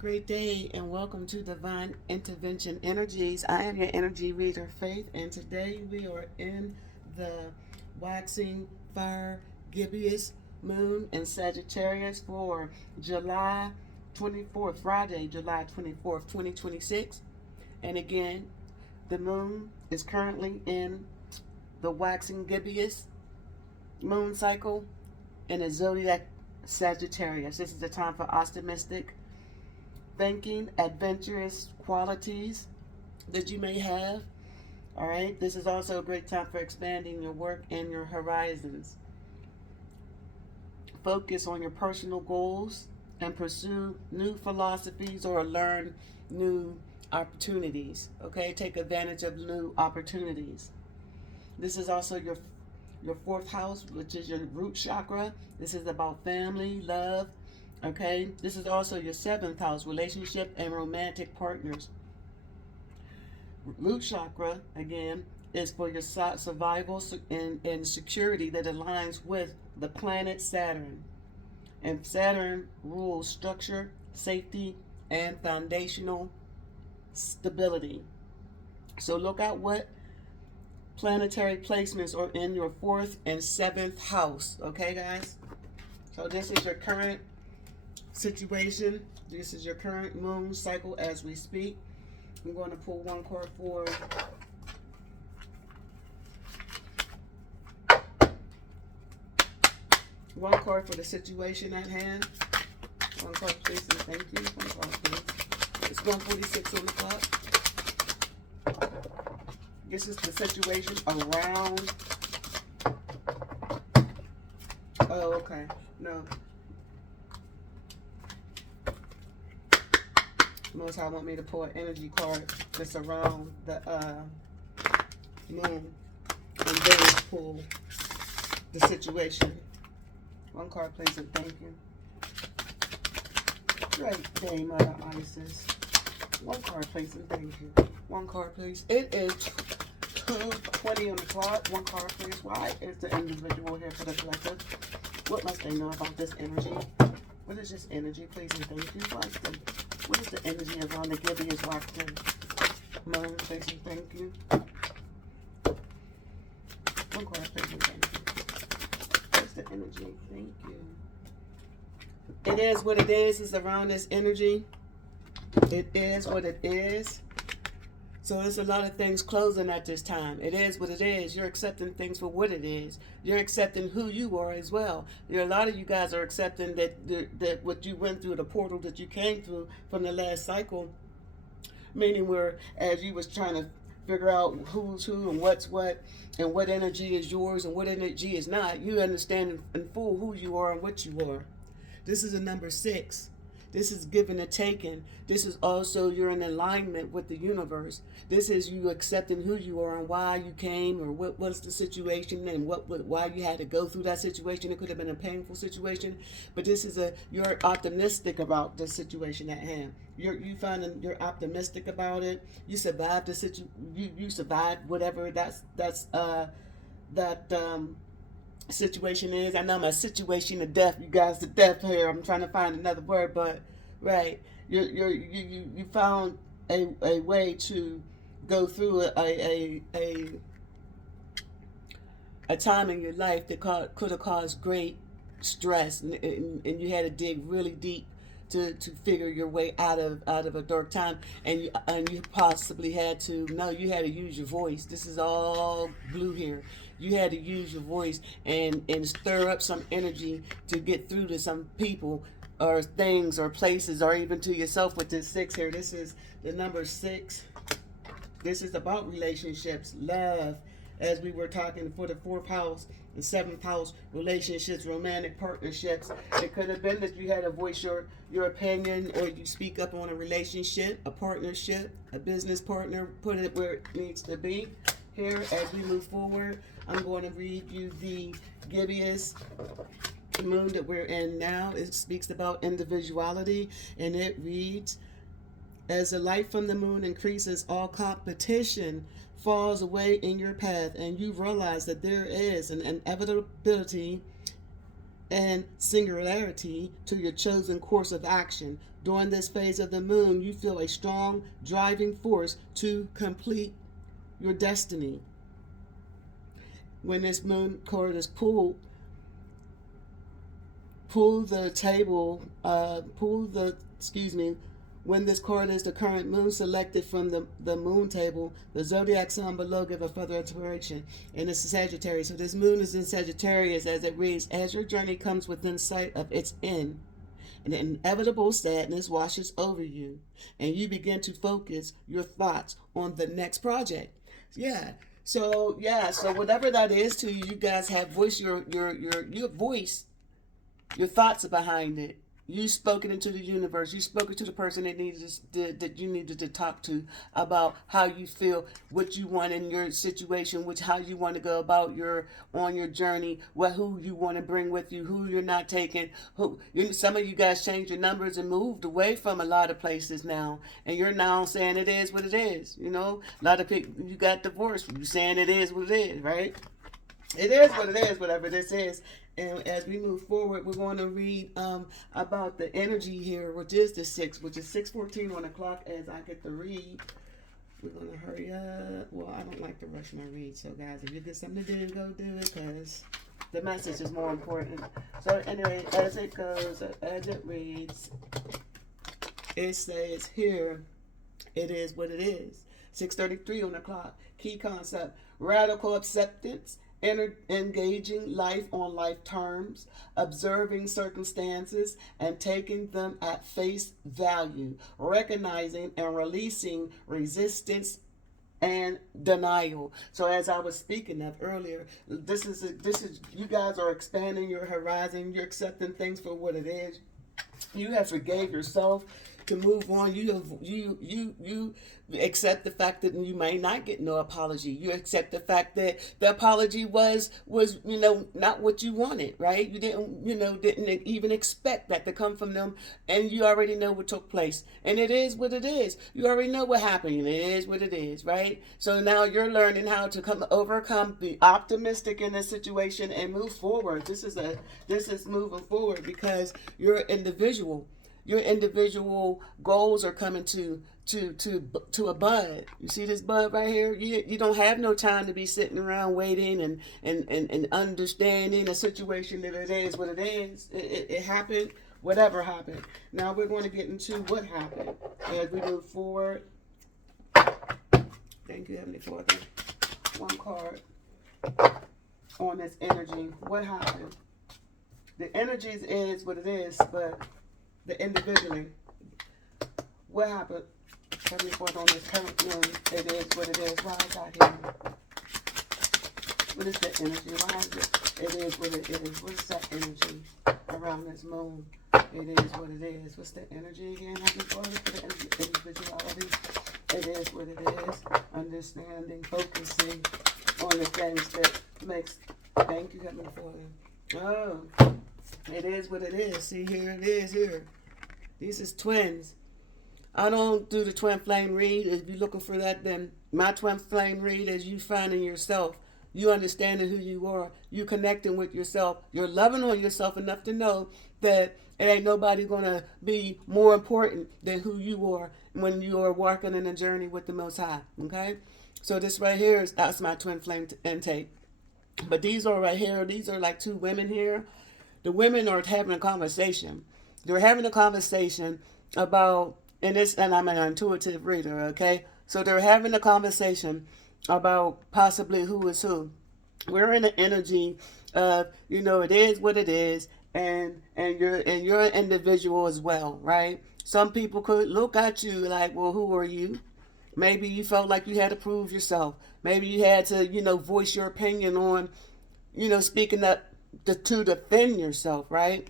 Great day and welcome to Divine Intervention Energies. I am your energy reader, Faith, and today we are in the waxing fire gibbous moon in Sagittarius for July 24th, Friday, July 24th, 2026. And again, the moon is currently in the waxing gibbous moon cycle in a zodiac Sagittarius. This is a time for optimistic thinking, adventurous qualities that you may have. All right, this is also a great time for expanding your work and your horizons. Focus on your personal goals and pursue new philosophies or learn new opportunities. Okay, take advantage of new opportunities. This is also your fourth house, which is your root chakra. This is about family, love. Okay, this is also your seventh house, relationship and romantic partners. Root chakra, again, is for your survival and security that aligns with the planet Saturn. And Saturn rules structure, safety, and foundational stability. So look out what planetary placements are in your fourth and seventh house. Okay, guys? So this is your current situation. This is your current moon cycle as we speak. I'm going to pull one card for the situation at hand. One card, please, and thank you. One card, please. It's 1:46 on the clock. This is the situation around. Oh, okay. No. Most High want me to pull an energy card that's around the moon, and then pull the situation. One card, please, and thank you. Great day, Mother Isis. One card, please, and thank you. One card, please. It is 2:20 on the clock. One card, please. Why is the individual here for the collective? What must they know about this energy? What is this energy, please, and thank you? What is the energy around the gibbous waxing moon, please, and thank you? One card, please, and thank you. What's the energy? Thank you. It is what it is around this energy. It is what it is. So there's a lot of things closing at this time. It is what it is. You're accepting things for what it is. You're accepting who you are as well. A lot of you guys are accepting that what you went through, the portal that you came through from the last cycle, meaning where as you was trying to figure out who's who and what's what and what energy is yours and what energy is not, you understand in full who you are and what you are. This is a number 6. This is giving and taking. This is also you're in alignment with the universe. This is you accepting who you are and why you came or what was the situation and why you had to go through that situation. It could have been a painful situation, but this is you're optimistic about the situation at hand. You finding you're optimistic about it. You survived the you survived whatever situation is. I know my situation of death, you guys, the death here. I'm trying to find another word, but right, you found a way to go through a time in your life that could have caused great stress, and you had to dig really deep to figure your way out of a dark time, and you possibly had to use your voice. This is all blue here. You had to use your voice and stir up some energy to get through to some people or things or places or even to yourself with this 6 here. This is the number 6. This is about relationships, love, as we were talking for the 4th house and 7th house, relationships, romantic partnerships. It could have been that you had to voice your opinion or you speak up on a relationship, a partnership, a business partner, put it where it needs to be. Here, as we move forward, I'm going to read you the gibbous moon that we're in now. It speaks about individuality, and it reads, as the light from the moon increases, all competition falls away in your path, and you realize that there is an inevitability and singularity to your chosen course of action. During this phase of the moon, you feel a strong driving force to complete your destiny. When this moon card is pulled, pull the table, excuse me, when this card is the current moon selected from the moon table, the zodiac sign below give a further exploration. And it's Sagittarius. So this moon is in Sagittarius as it reads, as your journey comes within sight of its end, an inevitable sadness washes over you, and you begin to focus your thoughts on the next project. Yeah. So whatever that is to you, you guys have voiced your voice, your thoughts behind it. You spoke it into the universe. You spoke it to the person that you needed to talk to about how you feel, what you want in your situation, how you want to go about on your journey, who you want to bring with you, who you're not taking. Some of you guys changed your numbers and moved away from a lot of places now, and you're now saying it is what it is. You know, a lot of people, you got divorced. You saying it is what it is, right? It is what it is, whatever this is. And as we move forward, we're going to read about the energy here, which is the 6, which is 6:14 on the clock as I get to read. We're going to hurry up. Well, I don't like to rush my read. So, guys, if you get something to do, go do it because the message is more important. So, anyway, as it goes, as it reads, it says here, it is what it is. 6:33 on the clock. Key concept, radical acceptance. Engaging life on life terms, observing circumstances and taking them at face value, recognizing and releasing resistance and denial. So as I was speaking of earlier, this is you guys are expanding your horizon. You're accepting things for what it is. You have forgave yourself to move on. You accept the fact that you may not get no apology. You accept the fact that the apology was not what you wanted, right? You didn't even expect that to come from them, and you already know what took place. And it is what it is. You already know what happened. It is what it is, right? So now you're learning how to overcome, be optimistic in this situation and move forward. This is moving forward because you're an individual. Your individual goals are coming to a bud. You see this bud right here? You don't have no time to be sitting around waiting and understanding a situation that it is what it is. It happened, whatever happened. Now we're going to get into what happened as we move forward. Thank you, Heavenly Father. One card on this energy. What happened? The energies is what it is, but the individually, what happened? Heavenly Father, on this current moon, it is what it is. Why is that here? What is the energy? Why is it? It is what it is. What is that energy around this moon? It is what it is. What's the energy again? Heavenly Father, for the individuality? It is what it is. Understanding, focusing on the things that makes. Thank you, Heavenly Father. Oh. It is what it is. See, here it is here. These is twins. I don't do the twin flame read. If you're looking for that, then my twin flame read is you finding yourself. You understanding who you are. You connecting with yourself. You're loving on yourself enough to know that it ain't nobody going to be more important than who you are when you are walking in a journey with the Most High. Okay? So this right here, that's my twin flame intake. But these are right here. These are like two women here. The women are having a conversation. They're having a conversation about, and I'm an intuitive reader, okay? So they're having a conversation about possibly who is who. We're in the energy of, it is what it is, and you're an individual as well, right? Some people could look at you like, well, who are you? Maybe you felt like you had to prove yourself. Maybe you had to, voice your opinion on, speaking up to defend yourself, right?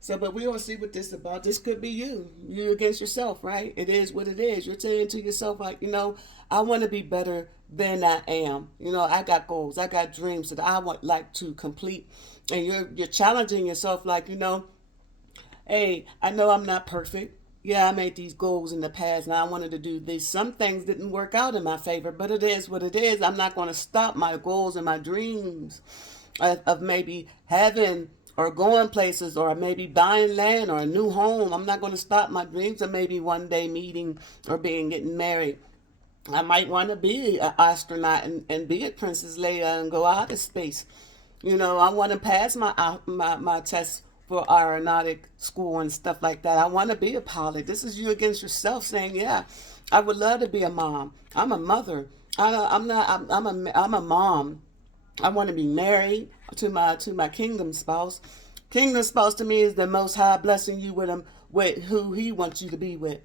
So, but we don't see what this is about. This could be you against yourself, right? It is what it is. You're saying to yourself, like, I want to be better than I am. I got goals, I got dreams that I would like to complete, and you're challenging yourself, like, hey, I know I'm not perfect. Yeah, I made these goals in the past and I wanted to do these. Some things didn't work out in my favor, but it is what it is. I'm not going to stop my goals and my dreams. of maybe having or going places or maybe buying land or a new home. I'm not going to stop my dreams of maybe one day meeting or getting married. I might want to be an astronaut and be at Princess Leia and go out of space. You know, I want to pass my tests for aeronautic school and stuff like that. I want to be a pilot. This is you against yourself saying, yeah, I would love to be a mom. I'm a mother. I'm not. I'm a mom. I want to be married to my kingdom spouse. Kingdom spouse to me is the Most High blessing you with him, with who He wants you to be with,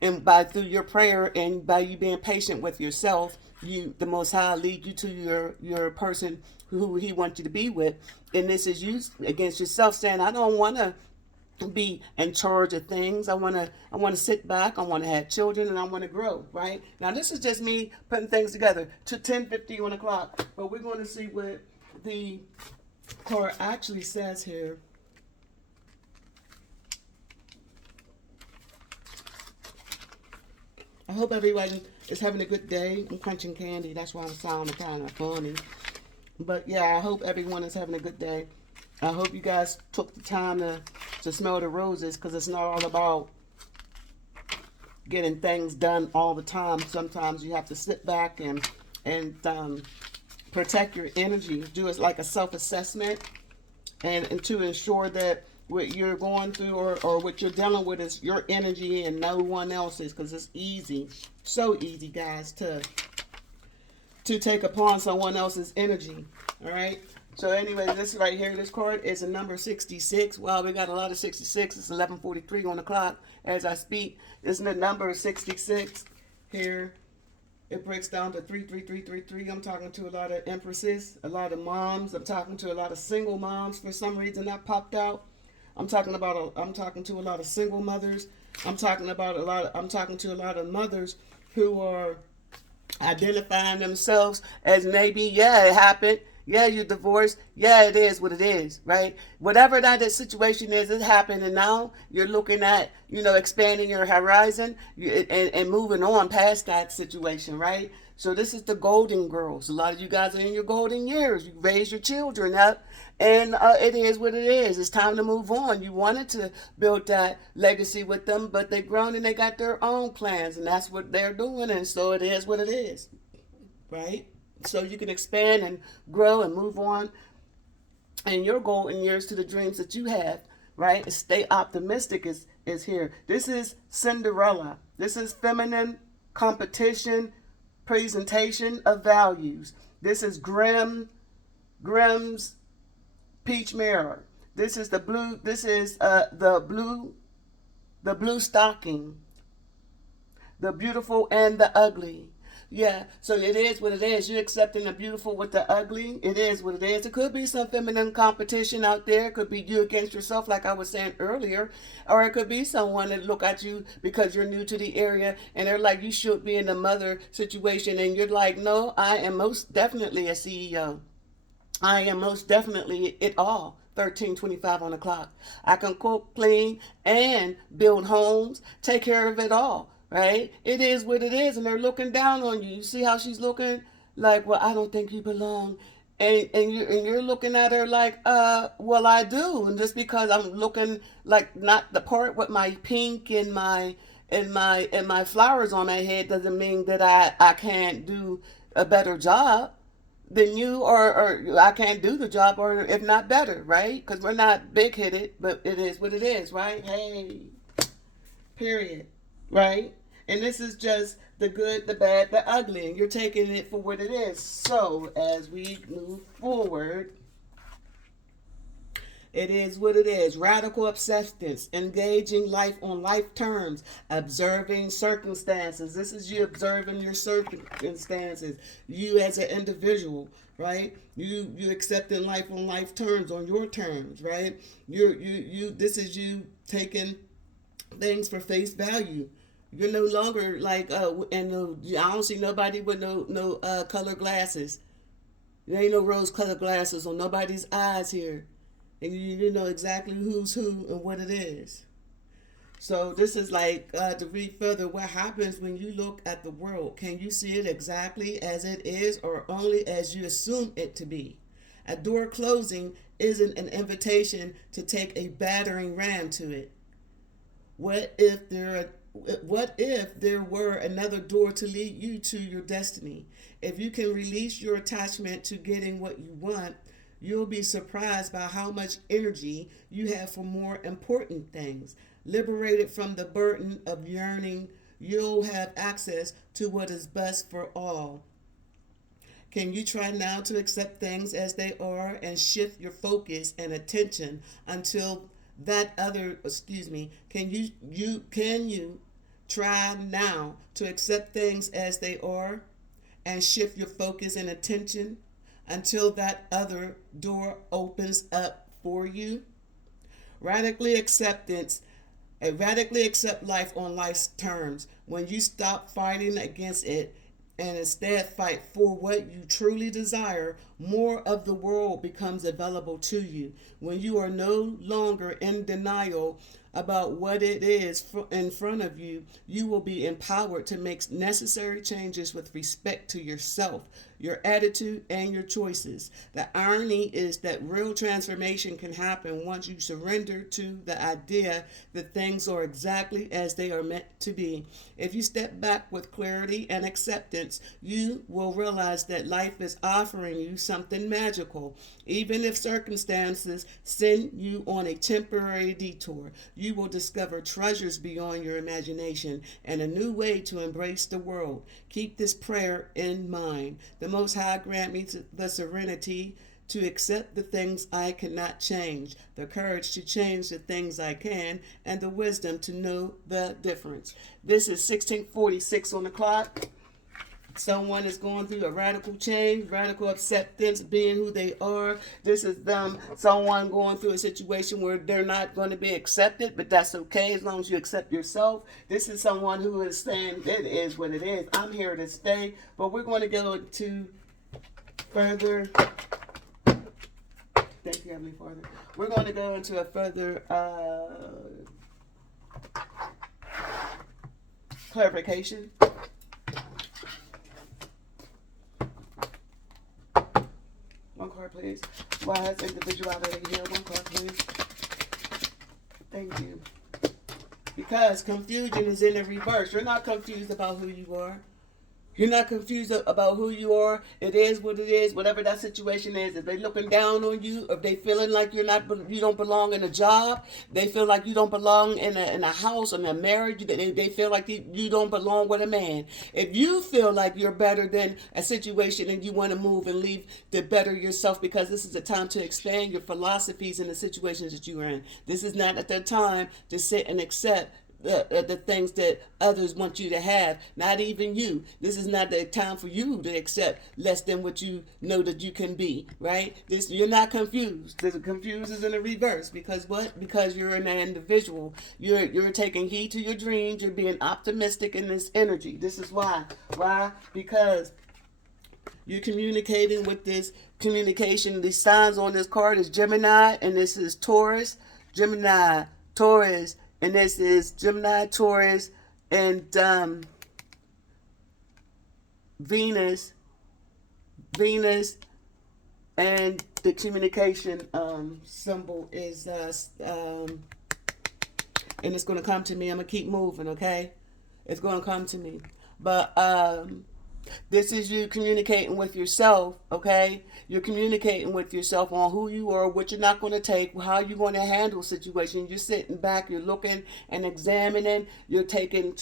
and by through your prayer and by you being patient with yourself, the Most High lead you to your person who He wants you to be with. And this is you against yourself saying, I don't want to be in charge of things. I want to sit back. I want to have children, and I want to grow. Right now, this is just me putting things together to 10:50 on the clock. But we're going to see what the card actually says here. I hope everybody is having a good day. I'm crunching candy. That's why I'm sounding kind of funny. But yeah, I hope everyone is having a good day. I hope you guys took the time to smell the roses, because it's not all about getting things done all the time. Sometimes you have to sit back and protect your energy. Do it like a self-assessment and to ensure that what you're going through or what you're dealing with is your energy and no one else's, because it's easy, so easy, guys, to take upon someone else's energy. All right. So anyway, this right here, this card is a number 66. Well, we got a lot of 66. It's 11:43 on the clock as I speak. This is the number 66 here. It breaks down to 33333. I'm talking to a lot of empresses, a lot of moms. I'm talking to a lot of single moms. For some reason, that popped out. I'm talking to a lot of single mothers. I'm talking to a lot of mothers who are identifying themselves as maybe, yeah, it happened. Yeah, you're divorced. Yeah, it is what it is, right? Whatever that situation is, it happened, and now you're looking at, expanding your horizon and moving on past that situation, right? So this is the golden girls. A lot of you guys are in your golden years. You raise your children up, and it is what it is. It's time to move on. You wanted to build that legacy with them, but they've grown and they got their own plans, and that's what they're doing, and so it is what it is, right? So you can expand and grow and move on in your golden years to the dreams that you have, right? And stay optimistic is here. This is Cinderella. This is feminine competition, presentation of values. This is Grimm's Peach Mirror. This is the blue. This is the blue stocking, the beautiful and the ugly. Yeah, so it is what it is. You're accepting the beautiful with the ugly. It is what it is. It could be some feminine competition out there. It could be you against yourself, like I was saying earlier. Or it could be someone that look at you because you're new to the area and they're like, you should be in the mother situation. And you're like, no, I am most definitely a CEO. I am most definitely it all. 13:25 on the clock. I can cook, clean, and build homes, take care of it all. Right? It is what it is, and they're looking down on you. You see how she's looking? Like, well, I don't think you belong. And you're looking at her like, well, I do. And just because I'm looking like not the part with my pink and my flowers on my head doesn't mean that I can't do a better job than you, or I can't do the job, or if not better, right? Because we're not big headed, but it is what it is, right? Hey, period, right? And this is just the good, the bad, the ugly, and you're taking it for what it is. So as we move forward, it is what it is. Radical acceptance, engaging life on life terms, observing circumstances. This is you observing your circumstances. You as an individual, right? You accepting life on life terms, on your terms, right? You. This is you taking things for face value. You're no longer like, and I don't see nobody with no color glasses. There ain't no rose colored glasses on nobody's eyes here. And you know exactly who's who and what it is. So this is like, to read further, what happens when you look at the world? Can you see it exactly as it is or only as you assume it to be? A door closing isn't an invitation to take a battering ram to it. What if there were another door to lead you to your destiny? If you can release your attachment to getting what you want, you'll be surprised by how much energy you have for more important things. Liberated from the burden of yearning, you'll have access to what is best for all. Can you try now to accept things as they are and shift your focus and attention until that other, excuse me, can you try now to accept things as they are and shift your focus and attention until that other door opens up for you? Radically acceptance Radically accept life on life's terms. When you stop fighting against it and instead fight for what you truly desire, more of the world becomes available to you. When you are no longer in denial about what it is in front of you, you will be empowered to make necessary changes with respect to yourself, your attitude, and your choices. The irony is that real transformation can happen once you surrender to the idea that things are exactly as they are meant to be. If you step back with clarity and acceptance, you will realize that life is offering you something magical. Even if circumstances send you on a temporary detour, you will discover treasures beyond your imagination and a new way to embrace the world. Keep this prayer in mind. The Most High grant me the serenity to accept the things I cannot change, the courage to change the things I can, and the wisdom to know the difference. This is 1646 on the clock. Someone is going through a radical change, radical acceptance, being who they are. This is someone going through a situation where they're not going to be accepted, but that's okay as long as you accept yourself. This is someone who is saying, it is what it is. I'm here to stay. But we're going to go to further. Thank you, Heavenly Father. We're going to go into a further clarification. One card, please. Wise individuality here. One card, please. Thank you. Because confusion is in the reverse. You're not confused about who you are. You're not confused about who you are. It is what it is, whatever that situation is. If they're looking down on you, if they feeling like you don't belong in a job, they feel like you don't belong in a house, in a marriage, they feel like you don't belong with a man. If you feel like you're better than a situation and you want to move and leave to better yourself, because this is a time to expand your philosophies in the situations that you are in. This is not at the time to sit and accept the things that others want you to have, not even you. This is not the time for you to accept less than what you know that you can be, right? You're not confused. The confused is in the reverse. Because what? Because you're an individual. You're taking heed to your dreams. You're being optimistic in this energy. This is why. Why? Because you're communicating with this communication. The signs on this card is Gemini, and this is Taurus. Gemini, Taurus, and this is Gemini, Taurus, and Venus, and the communication symbol is, and it's going to come to me. I'm going to keep moving, okay? It's going to come to me. But this is you communicating with yourself, okay? You're communicating with yourself on who you are, what you're not going to take, how you're going to handle situations. You're sitting back, you're looking and examining, you're taking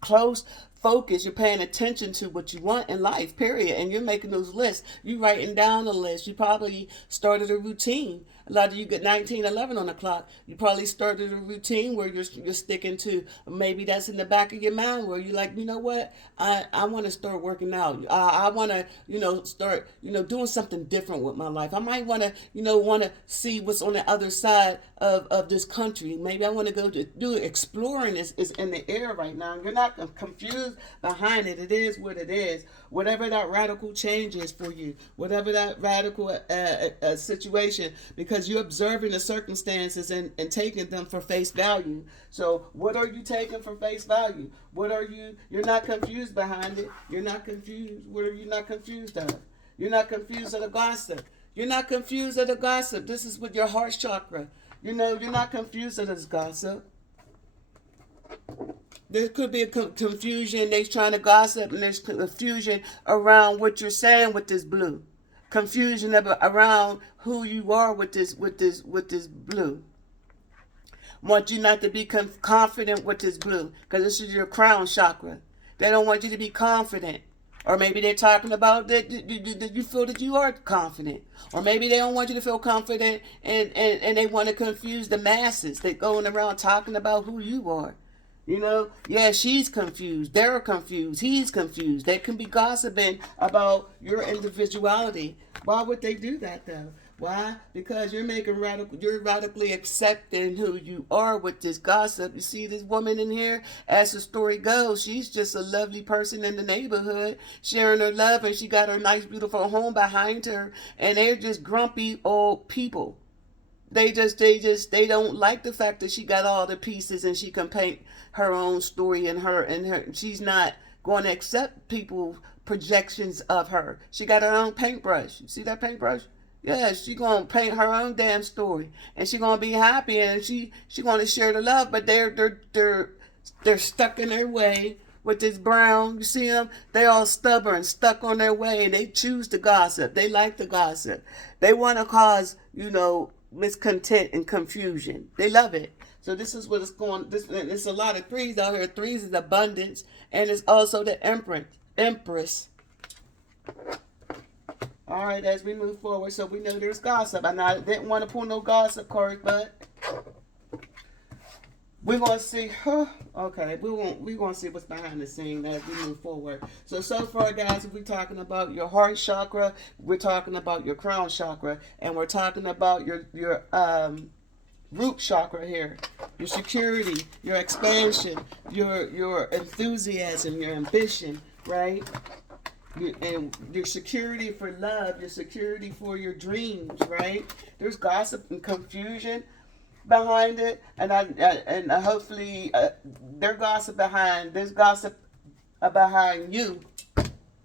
close focus, you're paying attention to what you want in life, period, and you're making those lists. You're writing down a list. You probably started a routine. A lot of you get 1911 on the clock. You probably started a routine where you're sticking to. Maybe that's in the back of your mind where you're like, you know what, I want to start working out. I want to start doing something different with my life. I might want to see what's on the other side of this country. Maybe I want to go to do exploring. Is in the air right now. You're not confused behind it. It is what it is. Whatever that radical change is for you, whatever that radical situation, because you're observing the circumstances and taking them for face value. So what are you taking for face value? You're not confused behind it. You're not confused. What are you not confused of? You're not confused of the gossip. You're not confused of the gossip. This is with your heart chakra. You know, you're not confused of this gossip. There could be a confusion. They're trying to gossip, and there's confusion around what you're saying with this blue. Confusion around who you are with this blue. Want you not to be confident with this blue, because this is your crown chakra. They don't want you to be confident. Or maybe they're talking about that you feel that you are confident. Or maybe they don't want you to feel confident, and they want to confuse the masses. They're going around talking about who you are. You know, yeah, she's confused. They're confused. He's confused. They can be gossiping about your individuality. Why would they do that, though? Why? Because you're radically accepting who you are with this gossip. You see this woman in here, as the story goes, she's just a lovely person in the neighborhood, sharing her love, and she got her nice, beautiful home behind her, and they're just grumpy old people. They don't like the fact that she got all the pieces and she can paint her own story, and she's not going to accept people's projections of her. She got her own paintbrush. You see that paintbrush? Yeah, she gonna paint her own damn story, and she gonna be happy, and she gonna share the love. But they're stuck in their way with this brown. You see them? They all stubborn, stuck on their way, and they choose to gossip. They like to gossip. They want to cause, miscontent and confusion. They love it. So this is what it's going. There's a lot of threes out here. Threes is abundance, and it's also the Empress. All right, as we move forward, so we know there's gossip. And I didn't want to pull no gossip cards, but we're gonna see. Okay, we're gonna see what's behind the scene as we move forward. So far, guys, we're talking about your heart chakra, we're talking about your crown chakra, and we're talking about your root chakra here, your security, your expansion, your enthusiasm, your ambition, right? And your security for love, your security for your dreams, right? There's gossip and confusion behind it, and hopefully there's gossip behind you.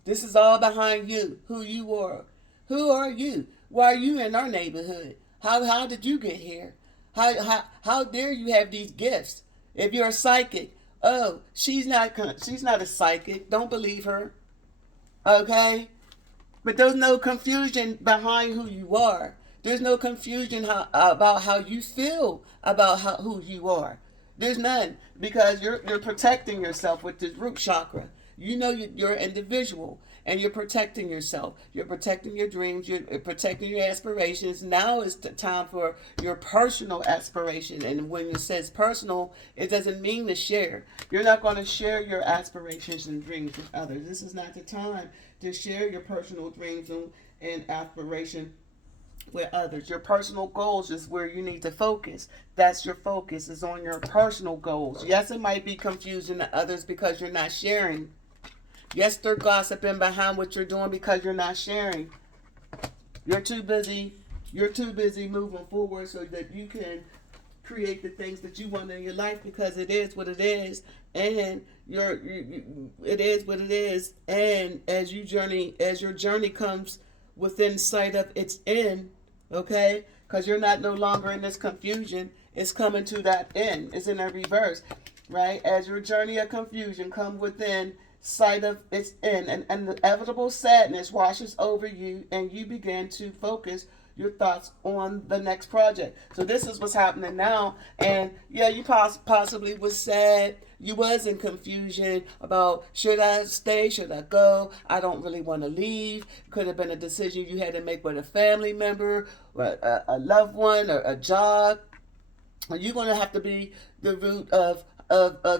This is all behind you. Who you are? Who are you? Why are you in our neighborhood? How did you get here? How dare you have these gifts? If you're a psychic, oh, she's not a psychic. Don't believe her. Okay? But there's no confusion behind who you are. There's no confusion about how you feel about who you are. There's none, because you're protecting yourself with this root chakra. You know you're an individual, and you're protecting yourself. You're protecting your dreams. You're protecting your aspirations. Now is the time for your personal aspiration. And when it says personal, it doesn't mean to share. You're not going to share your aspirations and dreams with others. This is not the time to share your personal dreams and aspiration with others. Your personal goals is where you need to focus. That's your focus, is on your personal goals. Yes, it might be confusing to others because you're not sharing. Yes, they're gossiping behind what you're doing because you're not sharing. You're too busy moving forward so that you can create the things that you want in your life, because it is what it is, and it is what it is. And as your journey comes within sight of its end, okay, because you're no longer in this confusion, it's coming to that end. It's in a reverse, right? As your journey of confusion come within sight of its end, and inevitable sadness washes over you, and you begin to focus your thoughts on the next project. So this is what's happening now. And yeah, you possibly was sad. You was in confusion about, should I stay? Should I go? I don't really want to leave. Could have been a decision you had to make with a family member, or a loved one, or a job. You're going to have to be the root of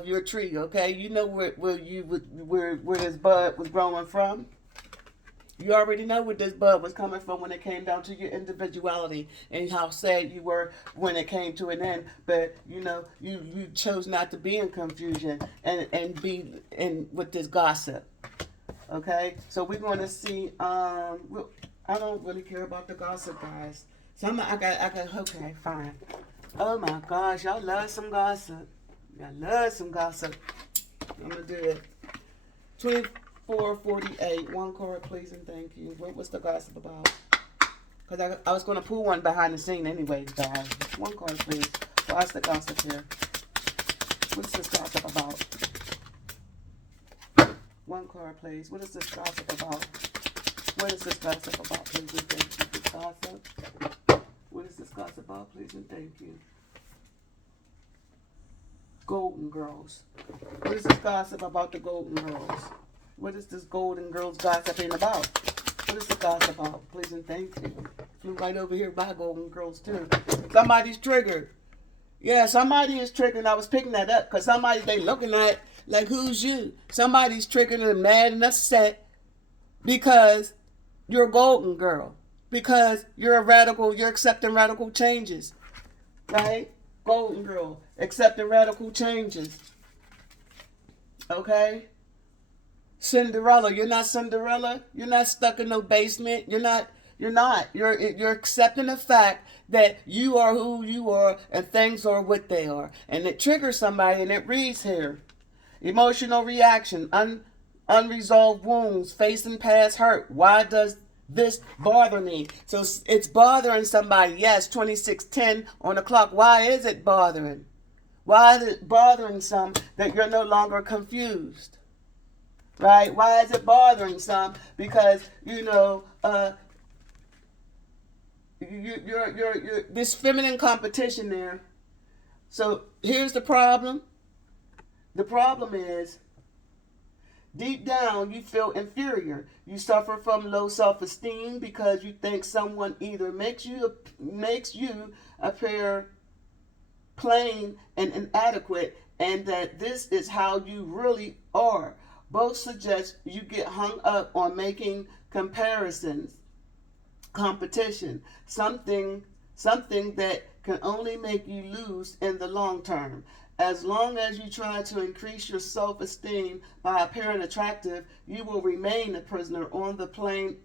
your tree, okay? You know where this bud was growing from. You already know where this bud was coming from when it came down to your individuality, and how sad you were when it came to an end. But you chose not to be in confusion and be in with this gossip. Okay, so we're going to see. I don't really care about the gossip, guys. So okay, fine. Oh my gosh, y'all love some gossip. Y'all love some gossip. I'm gonna do it. 448. One card, please, and thank you. What was the gossip about? Because I was going to pull one behind the scene anyways, guys. One card, please. What's the gossip here? What's this gossip about? One card, please. What is this gossip about? What is this gossip about, please, and thank you. This gossip. What is this gossip about, please, and thank you. Golden Girls. What is this gossip about the Golden Girls? What is this Golden Girls gossiping about? What is the gossip about? Please and thank you. Flew right over here by Golden Girls too. Somebody's triggered. Yeah, somebody is triggered. I was picking that up because somebody they looking at like, who's you? Somebody's triggered and mad and upset because you're a Golden Girl. Because you're a radical, you're accepting radical changes. Right? Golden Girl. Accepting radical changes. Okay? Cinderella. You're not Cinderella. You're not stuck in no basement. You're not. You're accepting the fact that you are who you are and things are what they are. And it triggers somebody, and it reads here. Emotional reaction. Unresolved wounds. Facing past hurt. Why does this bother me? So it's bothering somebody. Yes, 2610 on the clock. Why is it bothering? Why is it bothering some that you're no longer confused? Right? Why is it bothering some? Because, you're this feminine competition there. So here's the problem. The problem is, deep down, you feel inferior. You suffer from low self-esteem because you think someone either makes you appear plain and inadequate, and that this is how you really are. Both suggest you get hung up on making comparisons, competition, something that can only make you lose in the long term. As long as you try to increase your self-esteem by appearing attractive, you will remain a prisoner on the plane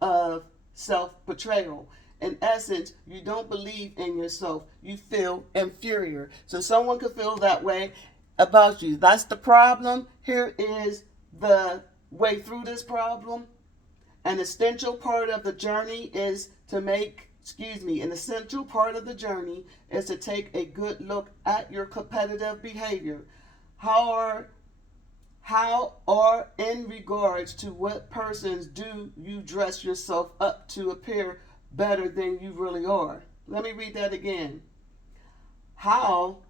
of self-betrayal. In essence, you don't believe in yourself. You feel inferior. So someone could feel that way about you. That's the problem. Here is the way through this problem. An essential part of the journey is to take a good look at your competitive behavior. How or in regards to what persons do you dress yourself up to appear better than you really are? Let me read that again. How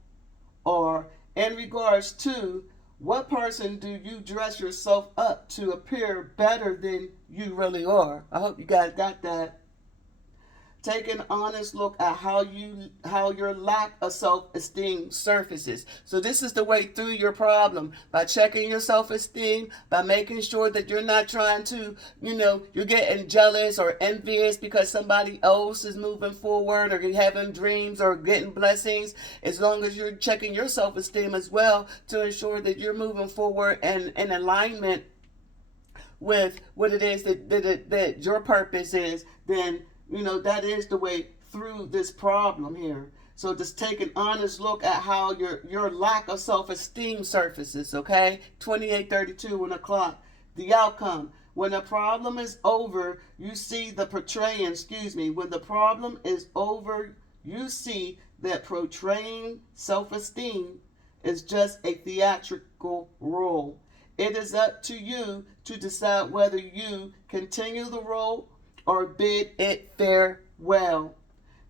or in regards to what person do you dress yourself up to appear better than you really are? I hope you guys got that. Take an honest look at how your lack of self-esteem surfaces. So this is the way through your problem. By checking your self-esteem, by making sure that you're not trying to, you're getting jealous or envious because somebody else is moving forward, or you're having dreams or getting blessings. As long as you're checking your self-esteem as well to ensure that you're moving forward and in alignment with what it is that your purpose is, then that is the way through this problem here. So just take an honest look at how your lack of self-esteem surfaces, okay? 28:32 on the clock. The outcome. When the problem is over, you see the When the problem is over, you see that portraying self-esteem is just a theatrical role. It is up to you to decide whether you continue the role or bid it farewell.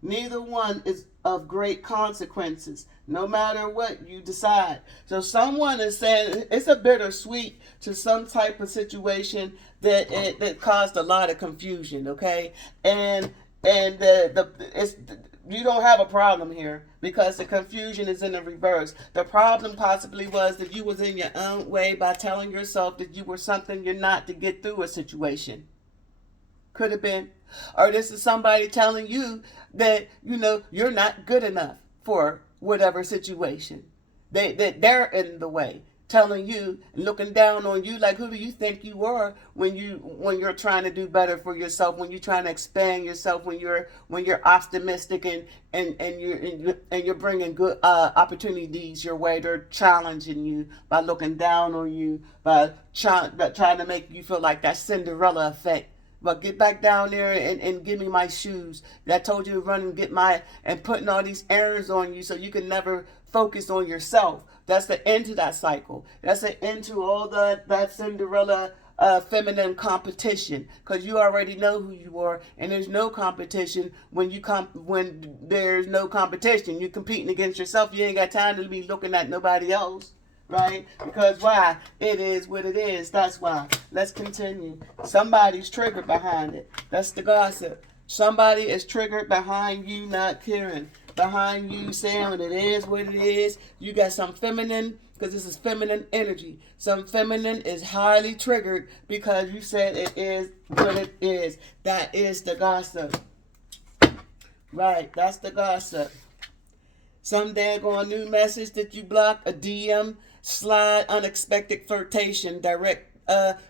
Neither one is of great consequences, no matter what you decide. So someone is saying it's a bittersweet to some type of situation that caused a lot of confusion, okay? And you don't have a problem here because the confusion is in the reverse. The problem possibly was that you was in your own way by telling yourself that you were something you're not to get through a situation. Could have been. Or this is somebody telling you that, you're not good enough for whatever situation. They're in the way. telling you and looking down on you, like, who do you think you are when you're trying to do better for yourself, when you're trying to expand yourself, when you're optimistic and you're bringing good opportunities your way. They're challenging you by looking down on you, by trying to make you feel like that Cinderella effect. But get back down there and give me my shoes. I told you to run and get and putting all these errands on you so you can never focus on yourself. That's the end to that cycle. That's the end to all that Cinderella feminine competition, because you already know who you are, and there's no competition when there's no competition. You're competing against yourself. You ain't got time to be looking at nobody else. Right? Because why? It is what it is. That's why. Let's continue. Somebody's triggered behind it. That's the gossip. Somebody is triggered behind you not caring. Behind you saying it is what it is. You got some feminine, because this is feminine energy. Some feminine is highly triggered because you said it is what it is. That is the gossip. Right? That's the gossip. Some daggone new message that you block, a DM, slide, unexpected flirtation, direct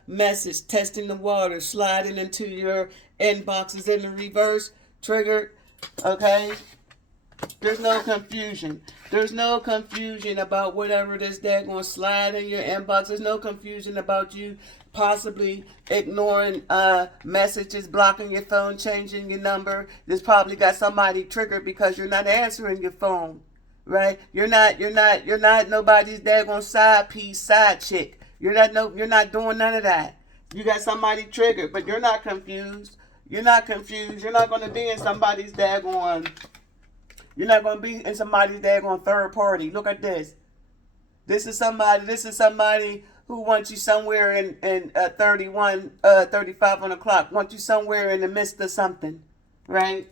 message, testing the water, sliding into your inboxes in the reverse, triggered, okay? There's no confusion. There's no confusion about whatever it is that's going to slide in your inbox. There's no confusion about you possibly ignoring messages, blocking your phone, changing your number. This probably got somebody triggered because you're not answering your phone. Right? You're not nobody's daggone side piece, side chick. You're not doing none of that. You got somebody triggered, but you're not confused. You're not confused. You're not going to be in somebody's daggone. You're not going to be in somebody's daggone third party. Look at this. This is somebody who wants you somewhere in 35 on the clock. Wants you somewhere in the midst of something, right?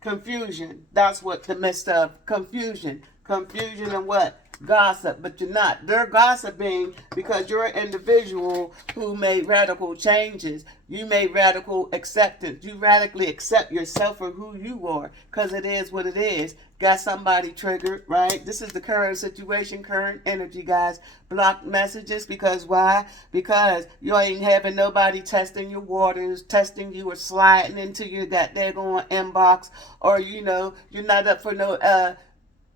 Confusion. That's what the midst of confusion. Confusion and what? Gossip. But you're not. They're gossiping because you're an individual who made radical changes. You made radical acceptance. You radically accept yourself for who you are, because it is what it is. Got somebody triggered, right? This is the current situation, current energy, guys. Block messages because why? Because you ain't having nobody testing your waters, testing you, or sliding into your daggone inbox, or you're not up for no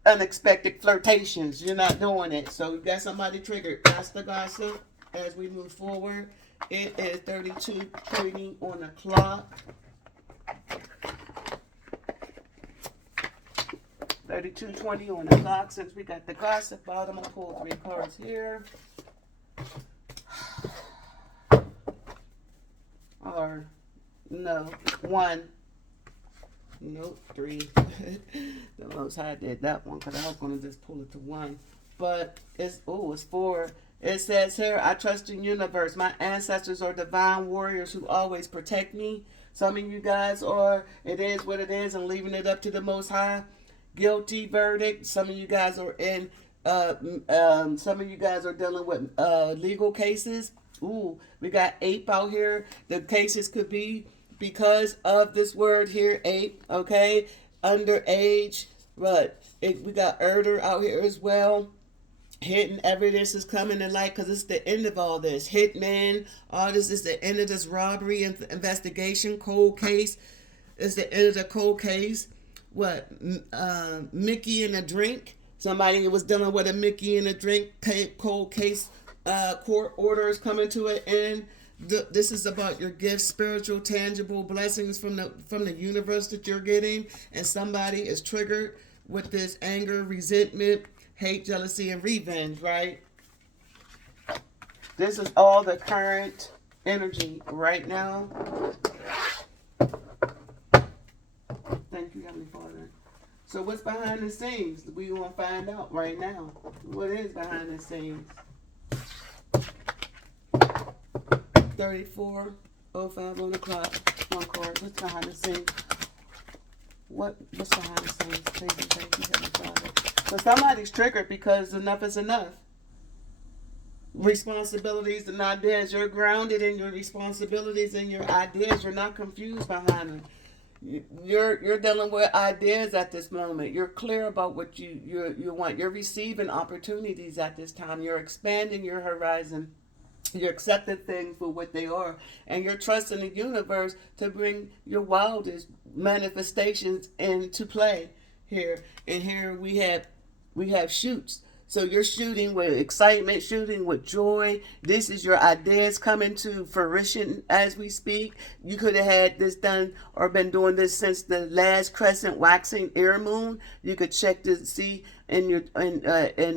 unexpected flirtations. You're not doing it. So you got somebody triggered. That's the gossip. As we move forward, it is 32:20 on the clock. 32:20 on the clock. Since we got the gossip out, I'm gonna pull 3 cards here. Or no, 1. Nope, 3. The Most High did that one because I was going to just pull it to 1. But it's 4. It says here, I trust in universe. My ancestors are divine warriors who always protect me. Some of you guys are, it is what it is, and leaving it up to the Most High. Guilty verdict. Some of you guys are in, some of you guys are dealing with legal cases. Ooh, we got ape out here. The cases could be because of this word here, ape, okay? Underage, but we got murder out here as well. Hidden evidence is coming to light because it's the end of all this. Hitman, all this is the end of this robbery and investigation, cold case. It's the end of the cold case. What? Mickey and a drink. Somebody was dealing with a Mickey and a drink cold case. Court orders coming to an end. This is about your gifts, spiritual, tangible blessings from the universe that you're getting, and somebody is triggered with this anger, resentment, hate, jealousy, and revenge, right? This is all the current energy right now. Thank you, Heavenly Father. So what's behind the scenes? We're going to find out right now. What is behind the scenes? 34:05 on the clock. 1 card. What's behind the scenes? What's behind the scenes? Please and thank you, Heavenly Father. So somebody's triggered because enough is enough. Responsibilities and ideas. You're grounded in your responsibilities and your ideas. You're not confused behind them. You're dealing with ideas at this moment. You're clear about what you want. You're receiving opportunities at this time. You're expanding your horizon. You're accepting things for what they are, and you're trusting the universe to bring your wildest manifestations into play here. And here we have shoots. So you're shooting with excitement, shooting with joy. This is your ideas coming to fruition as we speak. You could have had this done or been doing this since the last crescent waxing air moon. You could check to see in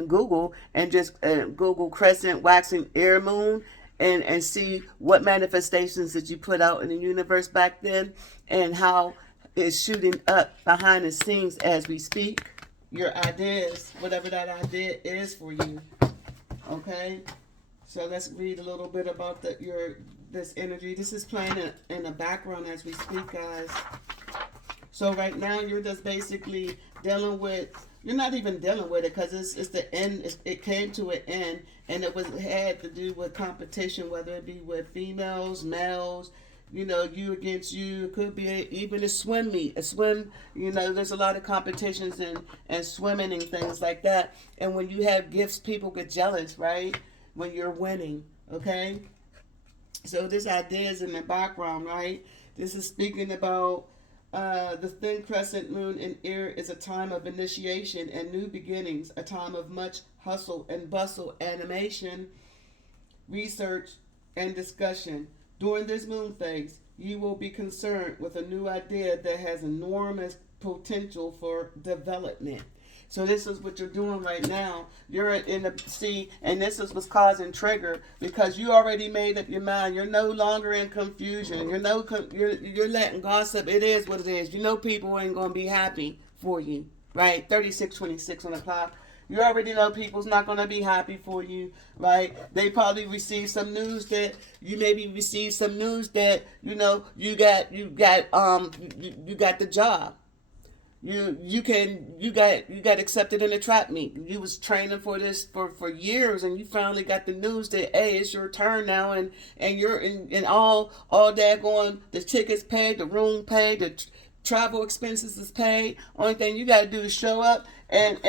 Google and just Google crescent waxing air moon and see what manifestations that you put out in the universe back then and how it's shooting up behind the scenes as we speak. Your ideas, whatever that idea is for you. Okay? So let's read a little bit about this energy. This is playing in the background as we speak, guys. So right now you're just basically dealing with, you're not even dealing with it because it's the end. It came to an end, and it had to do with competition, whether it be with females, males, you against you. It could be even a swim meet, there's a lot of competitions and swimming and things like that. And when you have gifts, people get jealous, right? When you're winning, okay? So this idea is in the background, right? This is speaking about the thin crescent moon in air is a time of initiation and new beginnings, a time of much hustle and bustle, animation, research, and discussion. During this moon phase, you will be concerned with a new idea that has enormous potential for development. So this is what you're doing right now. You're in the sea, and this is what's causing trigger because you already made up your mind. You're no longer in confusion. You're letting gossip. It is what it is. People ain't gonna be happy for you, right? 36:26 on the clock. You already know people's not going to be happy for you, right? They probably received some news that you got the job. You got accepted in a trap meet. You was training for this for years, and you finally got the news that hey, it's your turn now, and you're in all daggone the tickets paid, the room paid, the travel expenses is paid. Only thing you got to do is show up and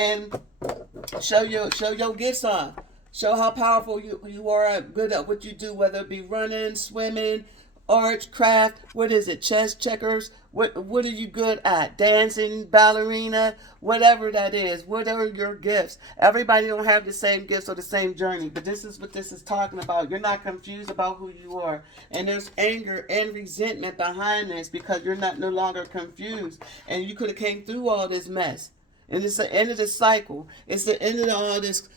show your gifts off. Show how powerful you are, good at what you do, whether it be running, swimming, arts, craft. What is it? Chess, checkers. What are you good at? Dancing, ballerina, whatever that is. What are your gifts? Everybody don't have the same gifts or the same journey, but this is what this is talking about. You're not confused about who you are, and there's anger and resentment behind this because you're no longer confused, and you could have came through all this mess. And it's the end of the cycle. It's the end of all this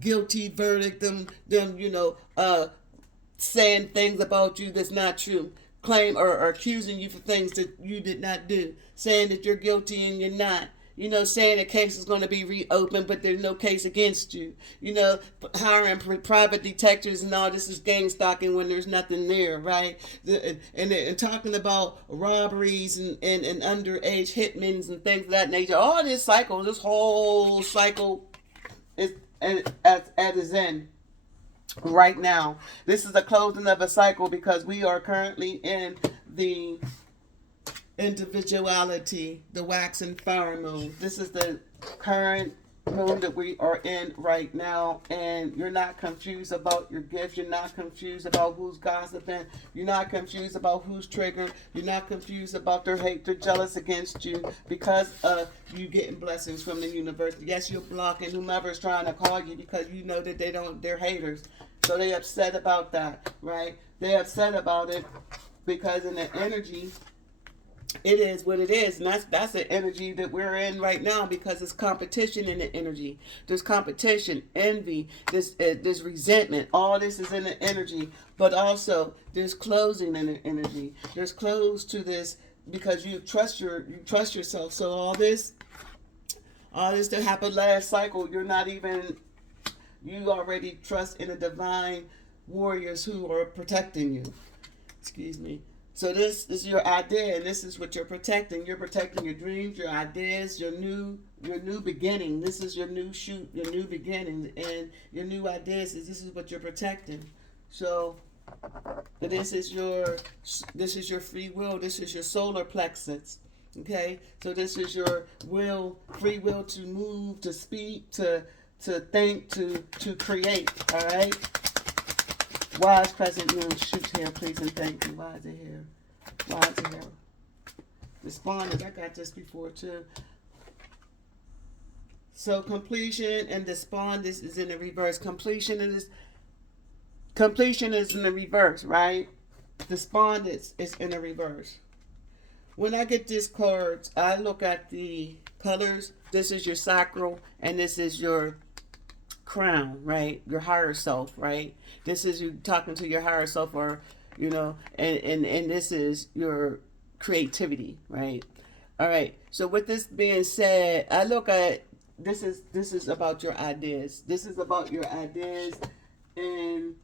guilty verdict. Them saying things about you that's not true. Claim or accusing you for things that you did not do. Saying that you're guilty and you're not. Saying the case is going to be reopened, but there's no case against you. Hiring private detectives and all this is gang stalking when there's nothing there, right? And talking about robberies and underage hitmen and things of that nature. All this whole cycle is at its end. Right now, this is the closing of a cycle because we are currently in the individuality, the waxing fire moon. This is the current moon that we are in right now, and you're not confused about your gift. You're not confused about who's gossiping. You're not confused about who's triggered. You're not confused about their hate, their jealous against you because of you getting blessings from the universe. Yes, you're blocking whomever's trying to call you because you know that they're haters. So they upset about that, right? They're upset about it because in the energy, it is what it is, and that's the energy that we're in right now because it's competition in the energy. There's competition, envy, there's resentment. All this is in the energy, but also there's closing in the energy. There's close to this because you trust yourself. So all this that happened last cycle, you already trust in the divine warriors who are protecting you. Excuse me. So this is your idea, and this is what you're protecting. You're protecting your dreams, your ideas, your new beginning. This is your new shoot, your new beginning, and your new ideas. This is what you're protecting. So But this is your free will. This is your solar plexus. Okay, so this is your free will to move, to speak, to think, to create. All right. Why is Crescent Moon shoots here, please and thank you. Why is it here? Why is it here? Despondent. I got this before too. So completion and despondent is in the reverse. Completion is in the reverse, right? Despondence is in the reverse. When I get these cards, I look at the colors. This is your sacral, and this is your crown, right? Your higher self, right? This is you talking to your higher self, or and this is your creativity, right? All right. So with this being said, I look at this is about your ideas. This is about your ideas and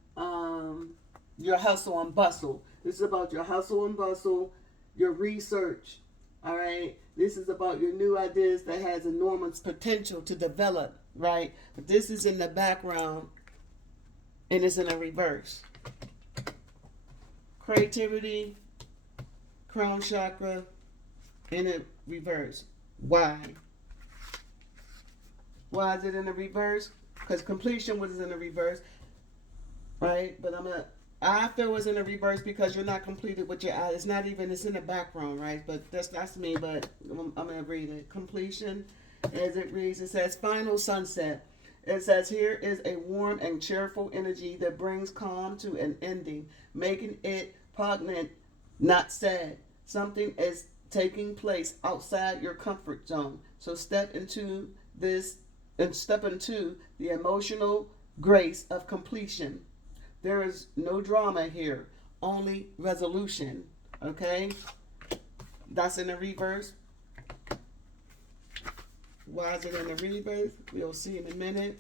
your hustle and bustle. This is about your hustle and bustle, your research. All right. This is about your new ideas that has enormous potential to develop, right? But this is in the background and it's in a reverse. Creativity, crown chakra, in a reverse. Why? Why is it in the reverse? Because completion was in the reverse, right? But after it was in the reverse because you're not completed with your eyes. It's not even, it's in the background, right? But that's me, but I'm going to read it. Completion, as it reads, it says, final sunset. It says, here is a warm and cheerful energy that brings calm to an ending, making it poignant, not sad. Something is taking place outside your comfort zone. So step into this and step into the emotional grace of completion. There is no drama here, only resolution. Okay? That's in the reverse. Why is it in the reverse? We'll see in a minute.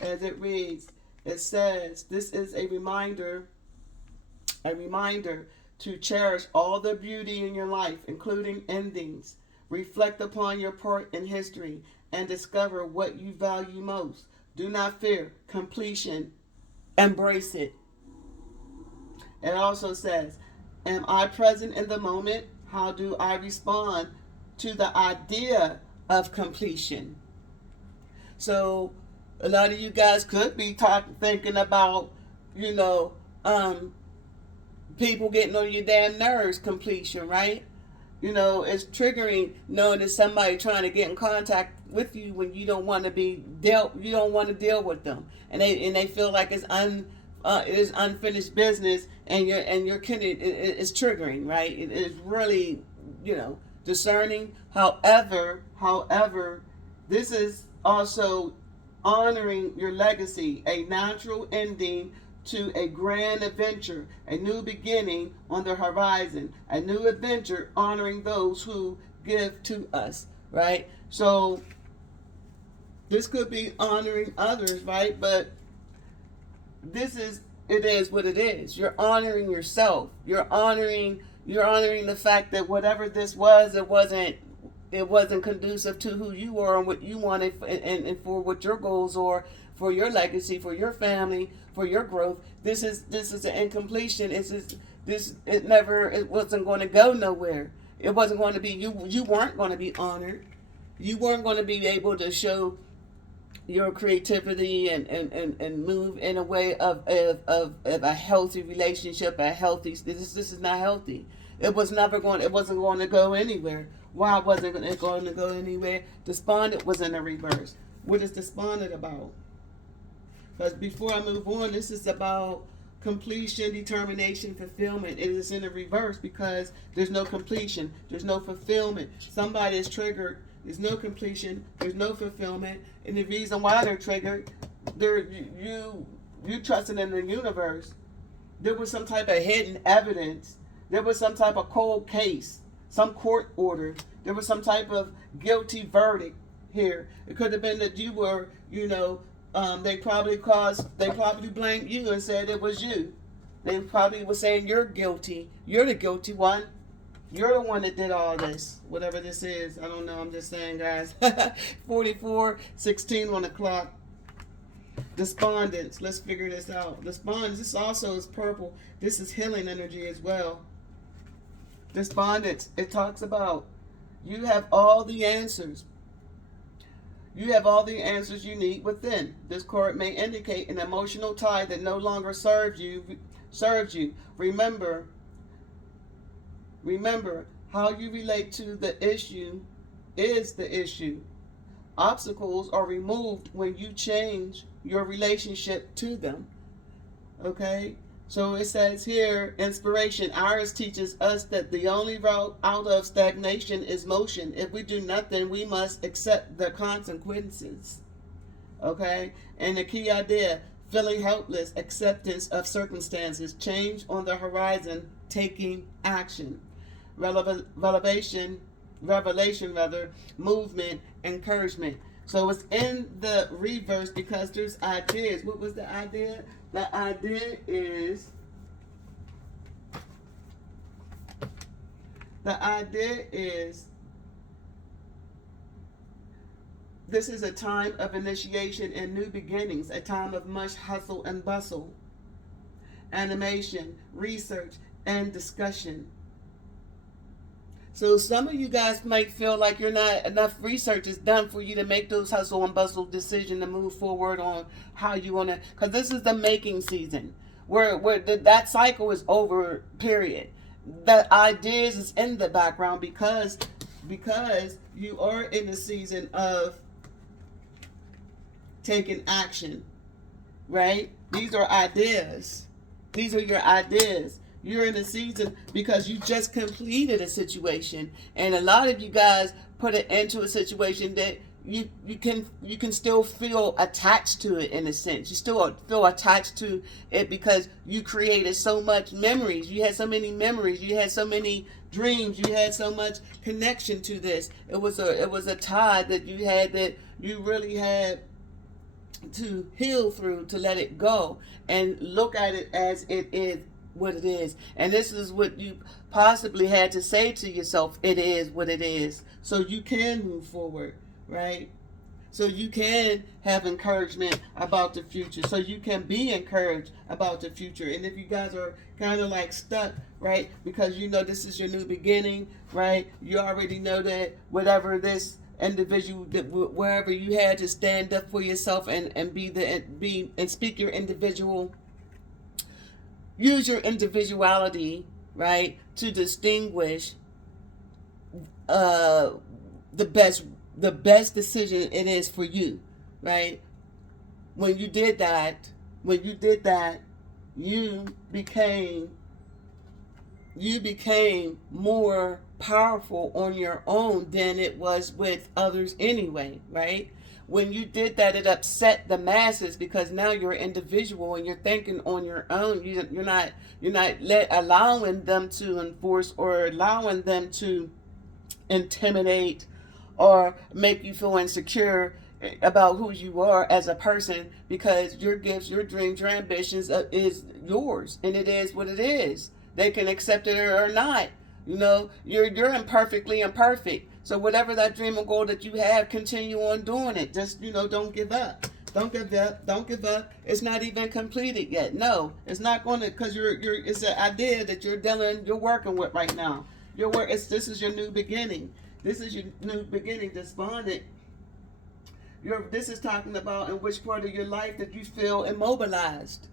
As it reads, it says, this is a reminder to cherish all the beauty in your life, including endings. Reflect upon your part in history and discover what you value most. Do not fear completion. Embrace it. It also says, am I present in the moment? How do I respond to the idea of completion? So a lot of you guys could be thinking about, people getting on your damn nerves, completion, right? It's triggering knowing that somebody trying to get in contact with you when you don't want to you don't want to deal with them, and they feel like it's unfinished business, and your kid is triggering, right? It is really, discerning. However, this is also honoring your legacy, a natural ending to a grand adventure, a new beginning on the horizon, a new adventure honoring those who give to us, right? So this could be honoring others, right? But it is what it is. You're honoring yourself. You're honoring the fact that whatever this was, it wasn't conducive to who you are and what you wanted, and for what your goals are, for your legacy, for your family, for your growth. This is an incompletion. It wasn't going to go nowhere. It wasn't going to be, you weren't going to be honored. You weren't going to be able to show your creativity and move in a way of a healthy relationship, this is not healthy. It wasn't going to go anywhere. Why wasn't it going to go anywhere? Despondent was in the reverse. What is despondent about? Because before I move on, this is about completion, determination, fulfillment. It is in the reverse because there's no completion, there's no fulfillment. Somebody is triggered. There's no completion, there's no fulfillment, and the reason why they're triggered, you trusting in the universe. There was some type of hidden evidence. There was some type of cold case, some court order. There was some type of guilty verdict here. It could have been that you were, they probably blamed you and said it was you. They probably were saying you're guilty. You're the guilty one. You're the one that did all this, whatever this is. I don't know. I'm just saying, guys. 44:16 on the clock. Despondence. Let's figure this out. Despondence. This also is purple. This is healing energy as well. Despondence. It talks about you have all the answers. You have all the answers you need within. This card may indicate an emotional tie that no longer serves you. Remember how you relate to the issue is the issue. Obstacles are removed when you change your relationship to them. Okay? So it says here, inspiration. Iris teaches us that the only route out of stagnation is motion. If we do nothing, we must accept the consequences. Okay? And the key idea, feeling helpless, acceptance of circumstances, change on the horizon, taking action. Revelation, movement, encouragement. So it's in the reverse because there's ideas. What was the idea? The idea is this is a time of initiation and new beginnings, a time of much hustle and bustle, animation, research, and discussion. So some of you guys might feel like you're not enough research is done for you to make those hustle and bustle decision to move forward on how you want to, because this is the making season where that cycle is over, period. The ideas is in the background because you are in the season of taking action, right? These are ideas. These are your ideas. You're in a season because you just completed a situation, and a lot of you guys put it into a situation that you can still feel attached to it in a sense. You still feel attached to it because you created so much memories. You had so many memories. You had so many dreams. You had so much connection to this. It was a tie that you had that you really had to heal through, to let it go and look at it as it is. What it is. And this is what you possibly had to say to yourself. It is what it is. So you can move forward, right? So you can have encouragement about the future. So you can be encouraged about the future. And if you guys are kind of like stuck, right? Because you know this is your new beginning, right? You already know that whatever this individual, wherever you had to stand up for yourself and speak your individual. Use your individuality, right, to distinguish the best decision it is for you, right? When you did that, you became more powerful on your own than it was with others anyway, right? When you did that, it upset the masses because now you're an individual and you're thinking on your own. You're not allowing them to enforce or allowing them to intimidate or make you feel insecure about who you are as a person, because your gifts, your dreams, your ambitions is yours, and it is what it is. They can accept it or not. You know, you're imperfectly imperfect. So whatever that dream or goal that you have, continue on doing it. Just, don't give up. Don't give up. Don't give up. It's not even completed yet. No, it's not going to, because it's an idea that you're working with right now. This is your new beginning. This is your new beginning, despondent. This is talking about in which part of your life that you feel immobilized.